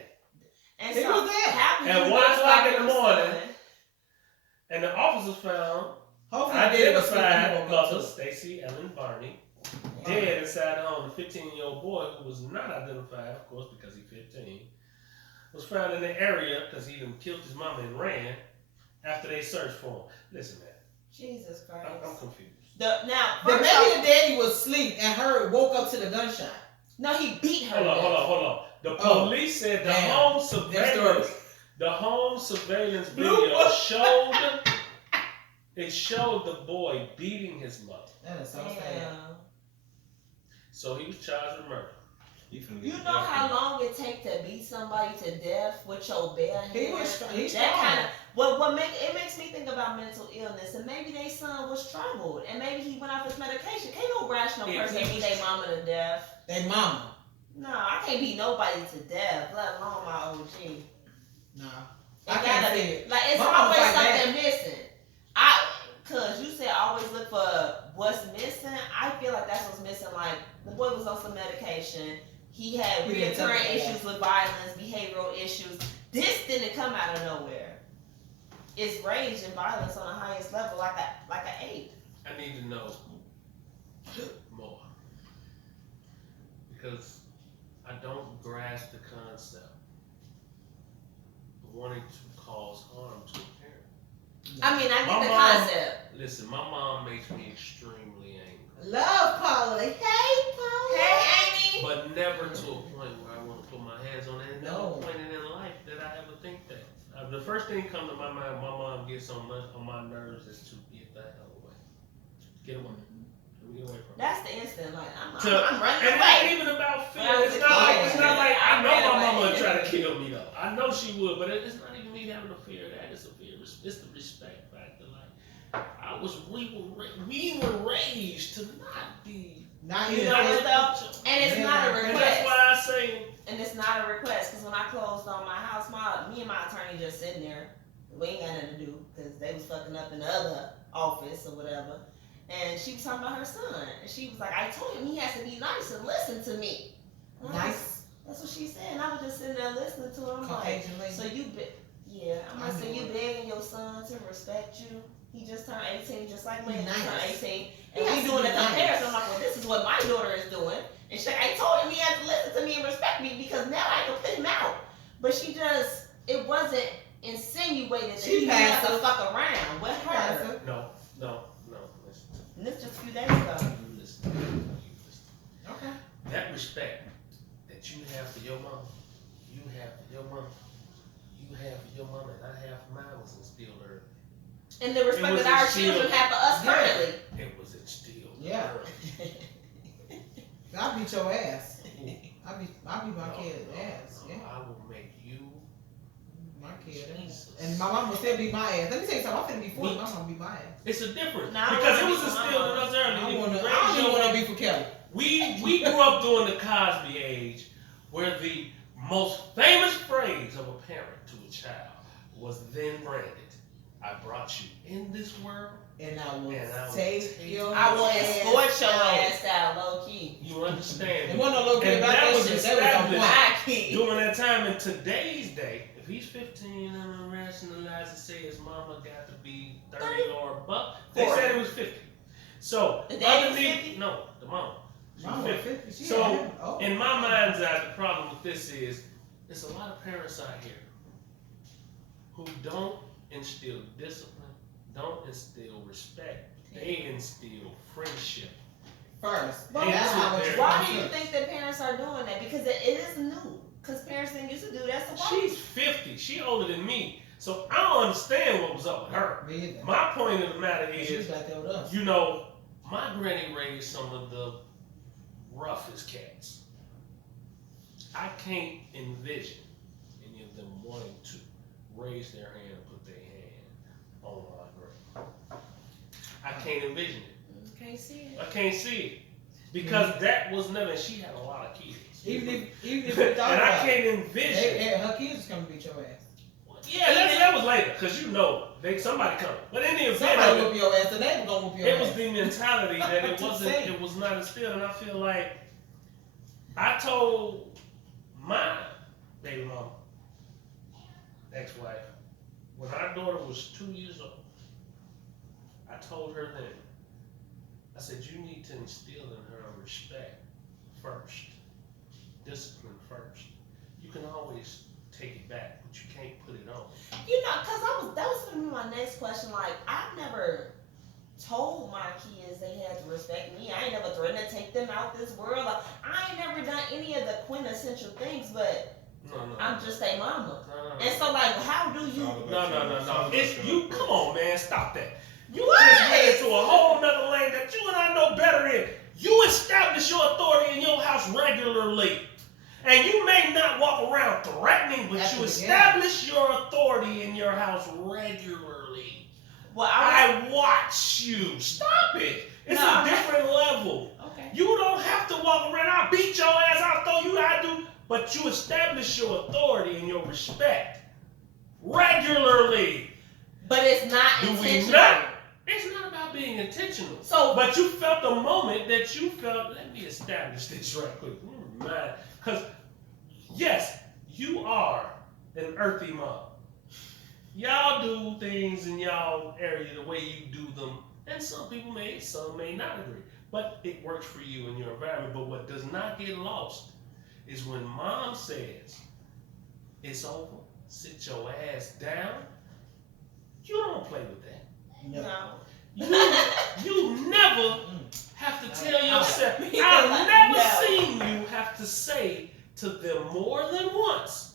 And He so, was there. how At you 1 not o'clock stop in the your morning. son? And the officers found Hopefully they did was sleeping. identified mother Stacy Ellen Barney dead inside the home. The 15-year-old boy, who was not identified, of course, because he's 15, was found in the area because he done killed his mama and ran after they searched for him. Listen, man, Jesus Christ. I'm confused. Now, The first off, maybe the daddy was asleep and woke up to the gunshot. no, he beat her. Hold on. The Oh, police said the damn. home Their surveillance, story. the home surveillance Blue video book. showed the boy beating his mother. That is so sad. Damn. So he was charged with murder. He finna You get know death how penalty. long it take to beat somebody to death with your bare He hand? was he's That strong. kind of what makes me think about mental illness, and maybe their son was troubled, and maybe he went off his medication. Can't no rational Yeah, person he beat was- their mama to death. They mama. No, I can't beat nobody to death, let alone my OG. Nah. It I can't gotta see be it. like it's My mama always fight something missing. Cause you said always look for what's missing. I feel like that's what's missing. Like the boy was on some medication. He had We didn't talk recurring about issues with violence, behavioral issues. This didn't come out of nowhere. It's rage and violence on the highest level, like an ape. I need to know more because I don't grasp the concept of wanting to cause harm to a parent. I mean, I My get the mom- concept. Listen, my mom makes me extremely angry, Love Paula. Hey Paula. Hey, Amy. but never to a point where I want to put my hands on it. And No. no point in life that I ever think that. The first thing come to my mind, my mom gets on my nerves is to get the hell away. Get away. Let me get away from her. That's the instant. Like I'm And running it away. ain't even about fear. When I was It's a not like kid, I know I my ran mama away. would try to kill me though. I know she would, but it's not even me having a fear of that. It's a fear. It's the respect factor. Like we were raised to not be. Not You even. know what It. though? And it's Yeah, not a and And request. that's why I say And it's not a request, because when I closed on my house, me and my attorney just sitting there. We ain't got nothing to do, because they was fucking up in the other office or whatever. And she was talking about her son. And she was like, I told him he has to be nice and listen to me. And I was- Nice. That's what she said. And I was just sitting there listening to her. I'm like, Caucasian lady. so you, yeah, I'm I like, so knew you it. begging your son to respect you? He just turned 18, just like me. Be Just turned nice. 18. He And has we to doing be a nice. comparison. I'm like, well, this is what my daughter is doing. And she's like, I told him he had to listen to me and respect me because now I can put him out. But she just, it wasn't insinuated that She he had to passive. fuck around with her. Passive. no. Listen, And this just a few days ago. you listen. Okay. That respect that you have for your mom, you have for your mom, you have for your mom, and I have for mine was instilled early. And the respect was that our instilled- children have for us Yeah. currently. It was instilled Yeah. early. I beat your ass. I beat my No, kid's no, ass. no, Yeah. I will make you. My kid. Jesus. And my mom will still beat my ass. Let me tell you something. I'm finna be 40. Me. My mom beat my ass. It's a difference Nah, I because it wanna was be for my instilled in mom. us early. I If you don't raise even your- want to be for Kelly. We grew up during the Cosby age, where the most famous phrase of a parent to a child was then branded. I brought you in this world. And I will And I will take take your I will ass escort your out. ass out, low key. You understand? There wasn't no little kid And about that that was shit. That was on established. point. High key. During that time in today's day, if he's 15 and rationalize and say his mama got to be 30 or above, they 40. said it was 50. So The daddy was underneath, 50? no, the mom. Mama 50. She So, ain't- oh. In my mind's eye, the problem with this is, there's a lot of parents out here who don't instill discipline, don't instill respect, they instill friendship. First. But That's why- not what you Why want do to you do. think that parents are doing that? Because it is new. Because parents didn't used to do that. So why? She's 50, she older than me, so I don't understand what was up with her. Me either. My point of the matter She was is, like that with us. you know, my granny raised some of the roughest cats. I can't envision any of them wanting to raise their hand and put their hand on my granny. I can't envision it. Can't see it. I can't see it. Because that was never, and she had a lot of kids. Even if you And thought I about it, can't envision. her kids was coming to beat your ass. Yeah, that was later, because you know, somebody coming. But in the event Somebody of whoop your ass, the neighbor gonna whoop your it ass. was the mentality that I'm just saying. it was not instilled, and I feel like I told my baby mama, ex-wife, when our daughter was 2 years old, I told her then, I said, you need to instill in her respect first, discipline first. You can always take it back, but you can't put it on. You know, cause that was gonna be my next question. Like, I've never told my kids they had to respect me. I ain't never threatened to take them out this world. Like, I ain't never done any of the quintessential things, but No. I'm just a mama. No. And so, like, how do you? No. It's you. Come on, man. Stop that. You What? just went into a whole nother lane that you and I know better in. You establish your authority in your house regularly. And you may not walk around threatening, but you establish your authority in your house regularly. Well, I watch you. Stop it. It's No. a different level. okay. You don't have to walk around, I'll beat your ass, I'll throw you, I do. But you establish your authority and your respect regularly. But it's not Do we intentional. not? It's not about being intentional. So, But you felt the moment that you felt, let me establish this right quick. Because, yes, you are an earthy mom. Y'all do things in y'all area the way you do them. And some may not agree. But it works for you in your environment. But what does not get lost is when mom says, it's over, sit your ass down, you don't play with that. no. You never have to tell yourself. Because I've never no. seen you have to say to them more than once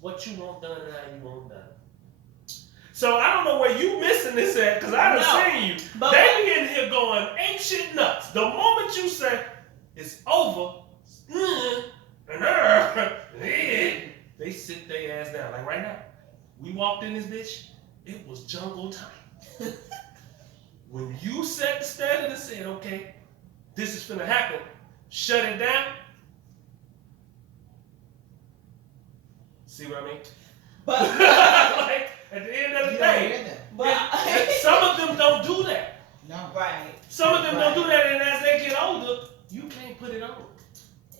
what you want done and how you want done. So I don't know where you missing this at, because I done No. seen you. But They be in here going ape shit nuts. The moment you say it's over, they sit their ass down. Like right now, we walked in this bitch, it was jungle time. When you set the standard and said, okay, this is finna happen, shut it down. See what I mean? but Like, at the end of the You don't day, hear that. but some of them don't do that. No. right. Some of them don't do that, and as they get older, you can't put it on.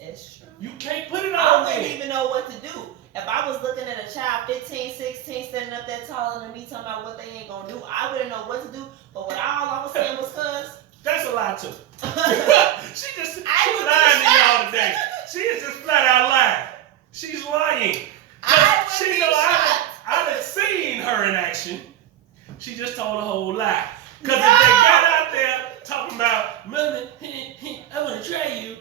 It's true. You can't put it I on wouldn't then. even know what to do. If I was looking at a child 15, 16, standing up there taller than me talking about what they ain't gonna do, I wouldn't know what to do. But what all I was saying was cuz That's a lie too. She I just would be lying to y'all shocked. today. She is just flat out lying. She's lying. I would She be know shocked. I done seen her in action. She just told a whole lie. Because No. if they got out there talking about, Mommy, I want to try you,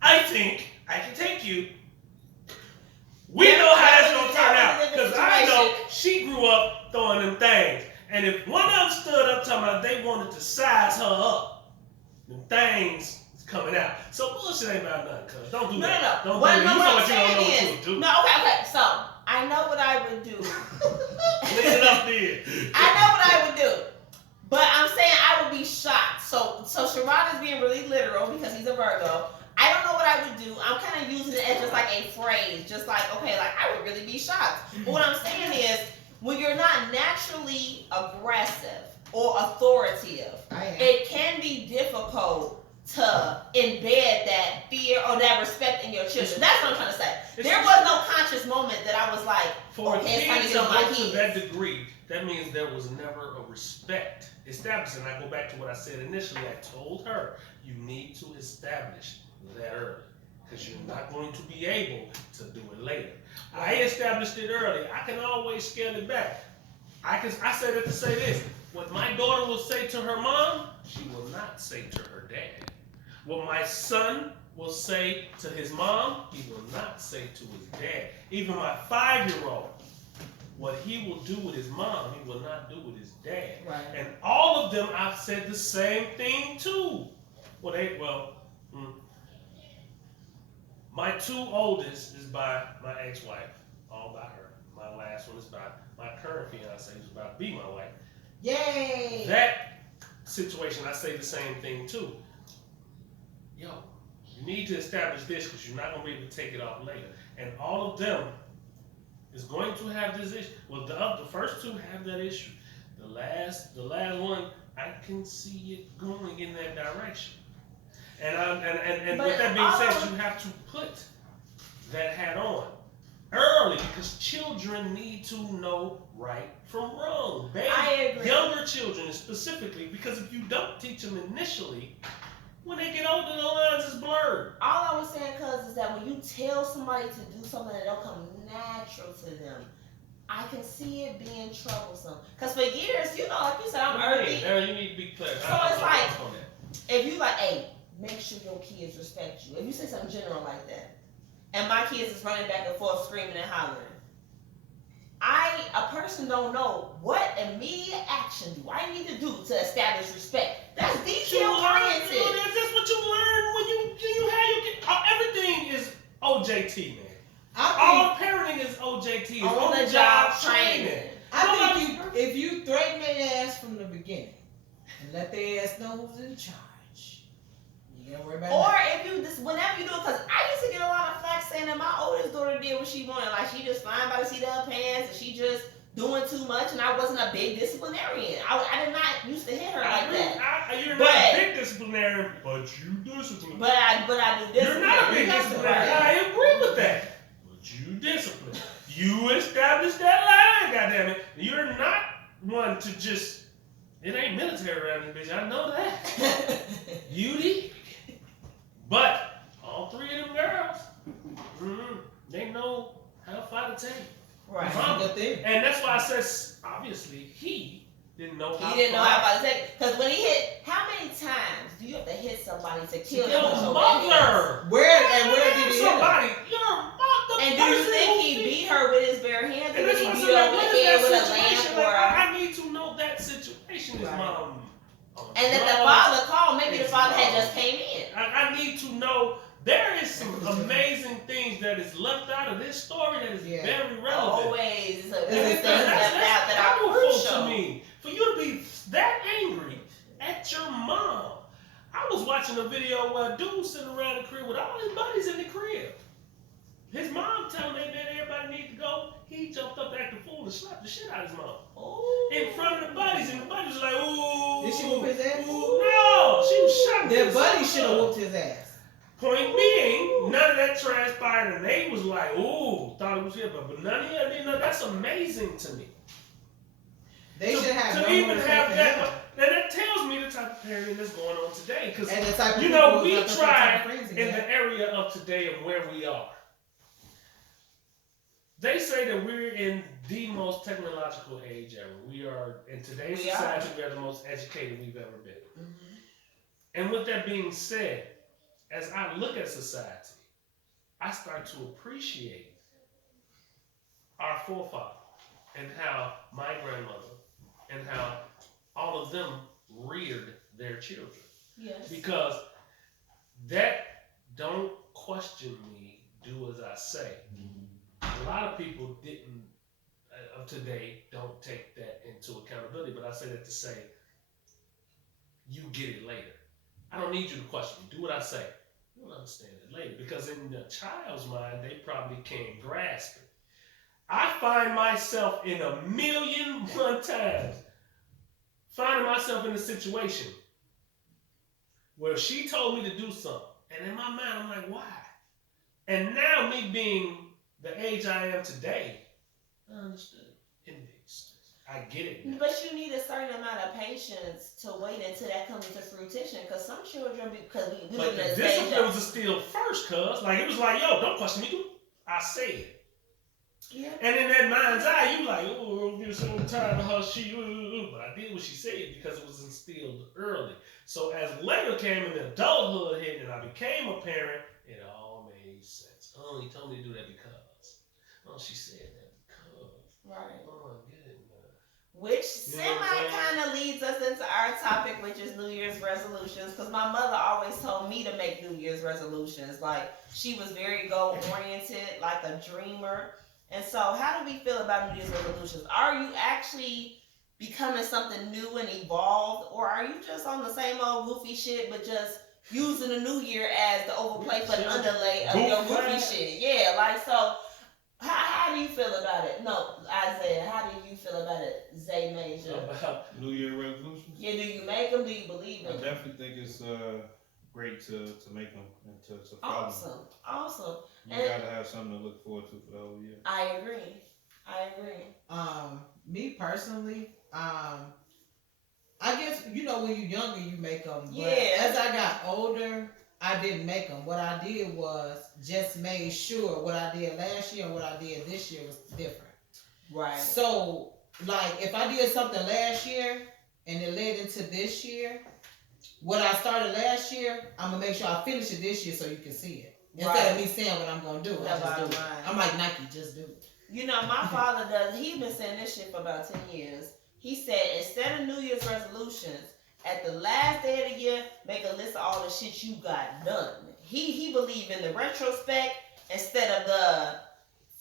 I think I can take you. We Yeah, know how that that's was going a to turn out. different Because I know situation. she grew up throwing them things. And if one of them stood up talking about they wanted to size her up, them things is coming out. So bullshit ain't about nothing, cuz. Don't do No, that. no, no. Don't What, do that. no, You what know I'm what you don't know saying what is, you do. no, okay. So I know what I would do. Leave it up there. I know what I would do. But I'm saying I would be shocked. So Sherrod is being really literal because he's a Virgo. I don't know what I would do. I'm kind of using it as just like a phrase, just like, okay, like I would really be shocked. But what I'm saying is, when you're not naturally aggressive or authoritative, I am. it can be difficult to embed that fear or that respect in your children. That's what I'm trying to say. There was no conscious moment that I was like, For okay, it's time to kids get to on my go to kids. that degree, that means there was never a respect established. And I go back to what I said initially. I told her, you need to establish that early. Because you're not going to be able to do it later. I established it early. I can always scale it back. I say that to say this. What my daughter will say to her mom, she will not say to her dad. What my son will say to his mom, he will not say to his dad. Even my 5-year-old, what he will do with his mom, he will not do with his dad. Right. And all of them, I've said the same thing to. My 2 oldest is by my ex-wife, all by her. My last one is by my current fiance, who's about to be my wife. Yay! That situation, I say the same thing too. Yo, you need to establish this because you're not going to be able to take it off later. And all of them is going to have this issue. Well, the first 2 have that issue. The last one, I can see it going in that direction. And with that being said, you have to put that hat on early because children need to know right from wrong. I agree. Younger children specifically, because if you don't teach them initially, when they get older, the lines is blurred. All I was saying, cuz, is that when you tell somebody to do something that don't come natural to them, I can see it being troublesome. Cause for years, like you said, I'm early. Now you need to be clear. So it's like, if you like, hey, make sure your kids respect you. If you say something general like that, and my kids is running back and forth screaming and hollering, a person don't know what immediate action do I need to do to establish respect. That's detail oriented. That's what you learn when you everything is OJT, man. All parenting is OJT. It's On the job training. I think if you threaten their ass from the beginning and let their ass know who's in charge, you ain't worry about Or that. if you just, whenever you do it, because I used to get a lot of flack saying that my oldest daughter did what she wanted. Like, she just flying by the seat of her pants and she just doing too much, and I wasn't a big disciplinarian. I did not used to hit her like that. You're not a big disciplinarian, but you discipline. But I do discipline. You're not a big disciplinarian. I agree with that. But you discipline. You establish that line, goddammit. You're not one to just, it ain't military around this bitch, I know that. You did. But all 3 of them girls, they know how to fight a tank. Right. And that's why I said, obviously, he didn't know how to fight a tank. Because when he hit, how many times do you have to hit somebody to kill them? Your mother. Where did he somebody? hit her? Your mother. And do you think he beat her with his bare hands, or And did that's he what beat her I'm over the saying. head What with is a that lamp? situation? I need to know that situation is Right. mom. And that the father called, maybe the father had just came in. I need to know. There is some amazing things that is left out of this story that is very relevant. Always. That's Things left out that are powerful crucial. to me. For you to be that angry at your mom. I was watching a video where a dude sitting around the crib with all his buddies in the crib. His mom telling him that everybody need to go. He jumped up, acting fool, and slapped the shit out of his mom. Ooh. In front of the buddies, and the buddies was like, ooh. Did she whoop his ass? Ooh. No, she was shouting. Their his buddy ass should have up. whooped his ass. Point being, none of that transpired, and they was like, ooh, thought it was here, but none of that, that's amazing to me. They should have to no even more have respect that. for him. And that tells me the type of parenting that's going on today. Because, And the type of you people know, who's we not the type try of friends he in got. the area of today and where we are. They say that we're in the most technological age ever. We are, in today's society, we are the most educated we've ever been. Mhm. And with that being said, as I look at society, I start to appreciate our forefathers and how my grandmother and how all of them reared their children. Yes. Because that don't question me, do as I say. A lot of people of today don't take that into accountability, but I say that to say, you get it later. I don't need you to question me. Do what I say. You'll understand it later. Because in the child's mind, they probably can't grasp it. I find myself in 1,000,001 times finding myself in a situation where she told me to do something. And in my mind, I'm like, why? And now me being the age I am today, I understood. It makes sense. I get it now. But you need a certain amount of patience to wait until that comes into fruition. Because some children, because we But live in the a stage discipline of, was instilled first, cuz. Like, it was like, yo, don't question me. I said. yeah. And in that mind's eye, you like, oh, I'm getting so tired of her. But I did what she said because it was instilled early. So as later came in the adulthood hit and I became a parent, it all made sense. Oh, he told me to do that because. Oh, she said that because. Right. Oh, I get it now. Which You know what I'm semi kind of leads us into our topic, which is New Year's resolutions. Because my mother always told me to make New Year's resolutions. Like, she was very goal oriented, like a dreamer. And so, how do we feel about New Year's resolutions? Are you actually becoming something new and evolved, or are you just on the same old goofy shit, but just using the new year as the overplay for the underlay of your goofy shit? Yeah, like, so how do you feel about it? No, Isaiah, how do you feel about it? Zay Major. About New Year resolutions? Yeah, do you make them? Do you believe I in them? definitely think it's great to make them and to follow them. Awesome. You And gotta have something to look forward to for the whole year. I agree. Me personally, I guess when you're younger, you make them. But Yeah. as I got older, I didn't make them. What I did was just made sure what I did last year and what I did this year was different. Right. So, like, if I did something last year and it led into this year, what I started last year, I'm gonna make sure I finish it this year so you can see it. Instead of me saying what I'm gonna do, I just do it. I'm like Nike, just do it. My father does. He's been saying this shit for about 10 years. He said instead of New Year's resolutions, at the last day of the year, make a list of all the shit you got done. He believe in the retrospect instead of the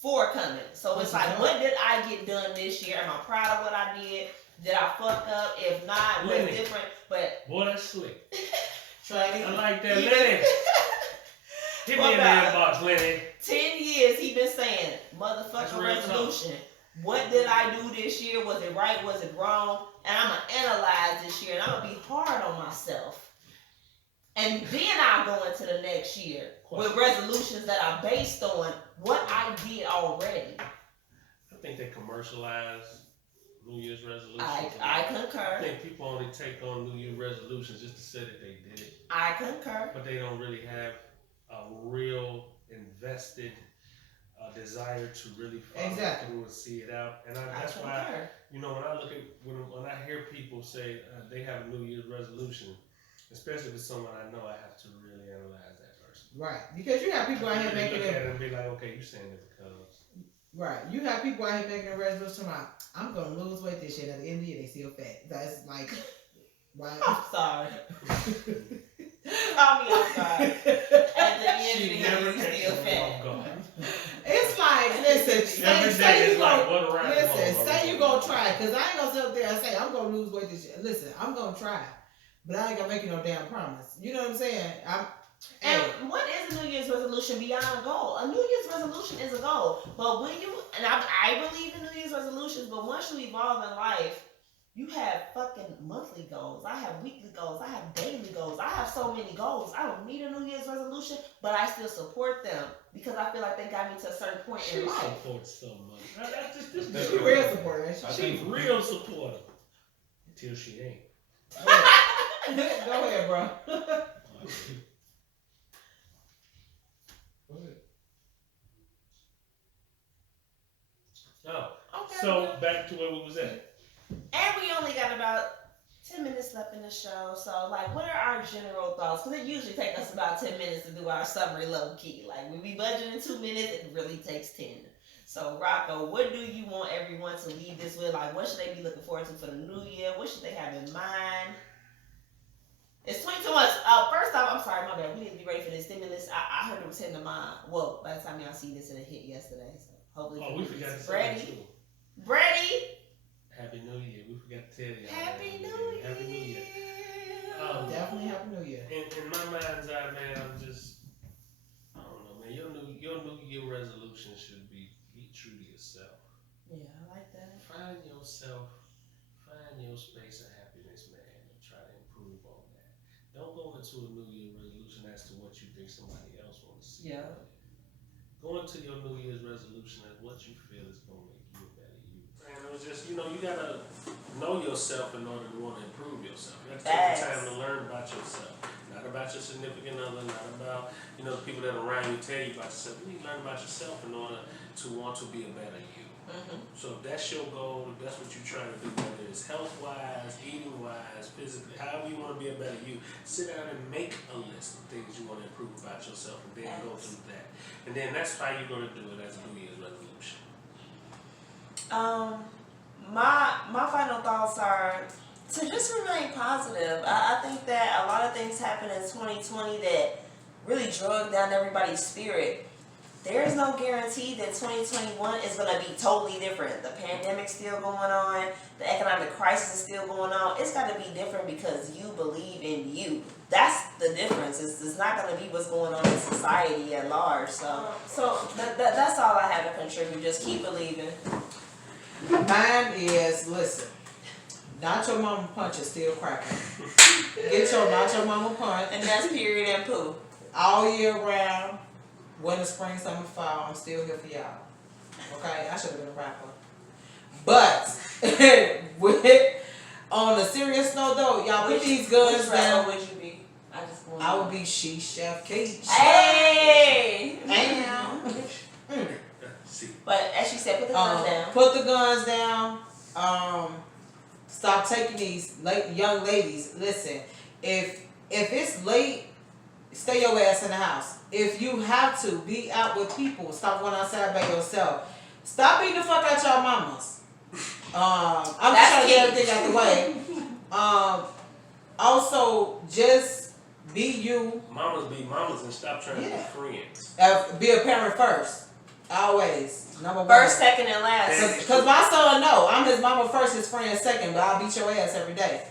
forthcoming. So it's like, what did I get done this year? Am I proud of what I did? Did I fuck up? If not, what's different? But boy, that's slick. Try it. I like that, Lenny. Hit me in the inbox, Lenny. 10 years he been saying, motherfucking resolution. What did I do this year? Was it right? Was it wrong? And I'm going to analyze this year and I'm going to be hard on myself. And then I'll go into the next year with resolutions that are based on what I did already. I think they commercialize New Year's resolutions. I concur. I think people only take on New Year's resolutions just to say that they did it. I concur. But they don't really have a real invested desire to really follow through and see it out. And that's why, when I look at, when I hear people say they have a New Year's resolution, especially with someone I know, I have to really analyze that person. Right. Because you have people out here making it. Look at it and be like, okay, you saying it because. Right. You have people out here making a resolution like, I'm going to lose weight this year. At the end of the year, they still fat. That's like, right. I'm sorry. Call me off guard. At the end of the year, you still fat. It's like, listen, say you gonna try it, cause I ain't gonna sit up there and say I'm gonna lose weight this year. Listen, I'm gonna try it, but I ain't gonna make you no damn promise. You know what I'm saying? And what is a New Year's resolution beyond a goal? A New Year's resolution is a goal, but when you and I believe in New Year's resolutions, but once you evolve in life, you have fucking monthly goals. I have weekly goals. I have daily goals. I have so many goals. I don't need a New Year's resolution, but I still support them because I feel like they got me to a certain point in life. She supports so much. She real supporter. She's real supportive until she ain't. Go ahead, bro. Go ahead. Oh, okay. So back to where we was at. And we only got about 10 minutes left in the show. So, like, what are our general thoughts? Because it usually takes us about 10 minutes to do our summary low key. Like, when we budget in 2 minutes, it really takes 10. So, Rocco, what do you want everyone to leave this with? Like, what should they be looking forward to for the new year? What should they have in mind? It's 22 months. First off, I'm sorry, my bad. We need to be ready for this stimulus. I heard it was hitting the mind. Well, by the time y'all see this, it hit yesterday. So, hopefully. Oh, we forgot to say that too. Brady. Happy New Year. We forgot to tell you. Happy New Year. Happy New Year. Definitely Happy New Year. In my mind's eye, man, I don't know, man. Your New Year resolution should be true to yourself. Yeah, I like that. Find yourself, find your space of happiness, man, and try to improve on that. Don't go into a New Year resolution as to what you think somebody else wants to see. Yeah. Go into your New Year's resolution as what you feel is going to make you a better you. And it was just, you you gotta know yourself in order to want to improve yourself. You have to Facts. take the time to learn about yourself. Not about your significant other, not about, the people that around you tell you about yourself. You need to learn about yourself in order to want to be a better you. Mhm. So if that's your goal, if that's what you're trying to do, whether it's health-wise, eating-wise, physically, however you want to be a better you, sit down and make a list of things you want to improve about yourself and then go through that. And then that's how you're going to do it as a New Year's resolution. My final thoughts are to just remain positive. I think that a lot of things happened in 2020 that really drug down everybody's spirit. There is no guarantee that 2021 is going to be totally different. The pandemic's still going on. The economic crisis is still going on. It's got to be different because you believe in you. That's the difference. It's not going to be what's going on in society at large. So that's all I have to contribute. Just keep believing. Mine is, listen, not your mama punch is still cracking. Get your not your mama punch And that's period and poo. all year round. Winter, spring, summer, fall, I'm still here for y'all. Okay, I should have been a rapper. But on a serious note though, y'all put these guns Which rapper down. would you be? I just want. I would be She Chef Keith. Hey. And See, But as she said, put the guns down. put the guns down. Stop taking these young ladies. Listen, if it's late, stay your ass in the house. If you have to be out with people, stop going outside by yourself. Stop beating the fuck out y'all mamas. I'm just trying to get everything out the way. Also, just be you. mamas be mamas and stop trying to be Yeah. friends. Be a parent first. Always. Number one. First, second, and last. Because my son know I'm his mama first, his friend second, but I'll beat your ass every day.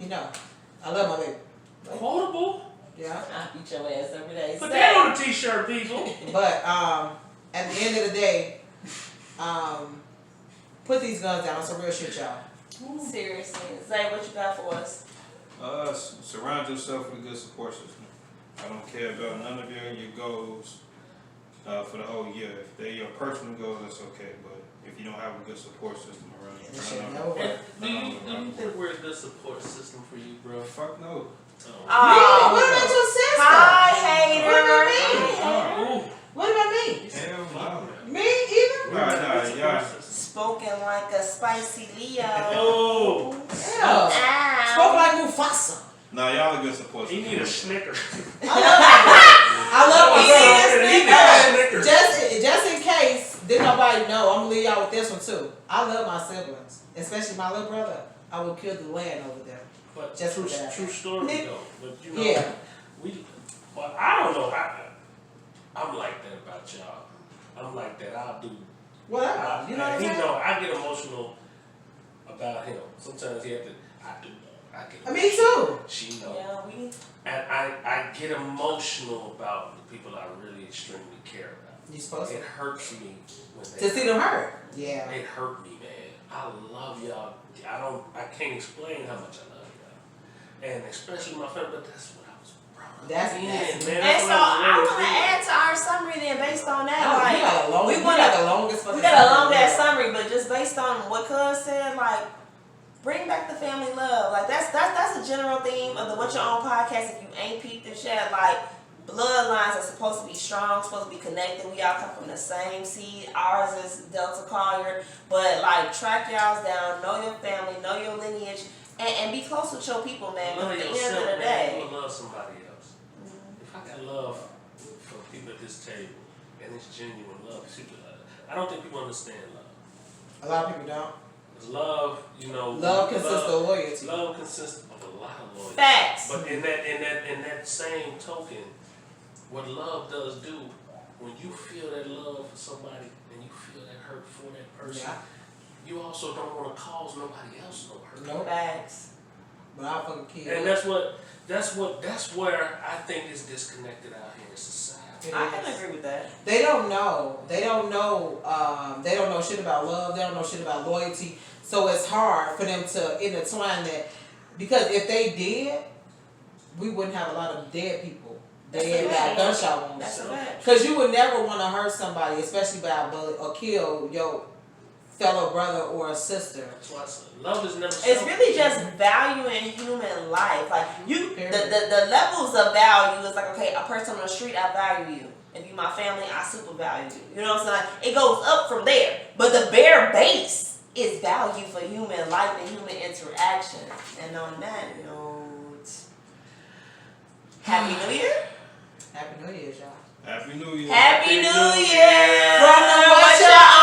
You know, I love my baby. Quotable? Yeah. I beat your ass every day. Put that on a t-shirt, people. But at the end of the day, put these guns down. It's some real shit, y'all. Seriously. Zay, what you got for us? Surround yourself with a good support system. I don't care about none of your goals for the whole year. If they're your personal goals, that's okay. But if you don't have a good support system around you, This shit I never don't work. Do you think we're a good support system for you, bro? fuck no. Oh. What about your sister? Hi, hater. What about me? Hi, hater. Ooh. What about me? Hell no. Me either? Nah, y'all. Spoken like a spicy Leo. Oh. Yeah. Ow. Spoke like Mufasa. Nah, y'all a good support He system. need a Snicker. I love my He son. need a Snicker. Just in case, didn't nobody know, I'm gonna leave y'all with this one too. I love my siblings, especially my little brother. I would kill the land over there. But Just true, for that. true story though. But Yeah. Well, I don't know. I'm like that about y'all. I'm like that. I'll do. Whatever. You know what I'm He saying? know I get emotional about him. Sometimes he have to. I get. Me too. She know. Yeah, we. And I get emotional about the people I really extremely care about. You supposed It hurts me when they to see them hurt. Yeah. It hurt me, man. I love y'all. I can't explain how much I love y'all, and especially my family. But that's what I was brought up That's- in, that's- man. And That's so what I was want to really add to our summary then based on that. Oh, like, we got a long. we We wanna- got the longest fucking. we got a long summary. ass summary, but just based on what Cuz said, like, bring back the family love. Like that's a general theme of the What Your Own podcast. If you ain't peeped and shit, like bloodlines are supposed to be strong, supposed to be connected. We all come from the same seed. Ours is Delta Collier, but like track y'all's down, know your family, know your lineage, and be close with your people, man. 'Cause love at the yourself, end of the man. day, You will love somebody else. If I got love for people at this table, and it's genuine love, I don't think people understand love. A lot of people don't. Love, Love consists of loyalty. Love consists of a lot of loyalty. facts. But in that same token, what love does do, when you feel that love for somebody and you feel that hurt for that person, you also don't want to cause nobody else no hurt. Nope. Facts. But I fucking kill. And that's where I think is disconnected out here in society. I can agree with that. They don't know. They don't know. They don't know shit about love. They don't know shit about loyalty. So it's hard for them to intertwine that. Because if they did, we wouldn't have a lot of dead people. They got gunshot wounds. That's a fact. Because you would never want to hurt somebody, especially by a bullet, or kill your fellow brother or a sister. That's why I said love is never. It's selfish. really just valuing human life. Like you, Period. the levels of value is like, okay, a person on the street, I value you. If you my family, I super value you. You know what I'm saying? It goes up from there. But the bare base is value for human life and human interaction. And on that note, Happy New Year. Happy New Year's, y'all. Happy New Year. Happy New Year. From the What Y'all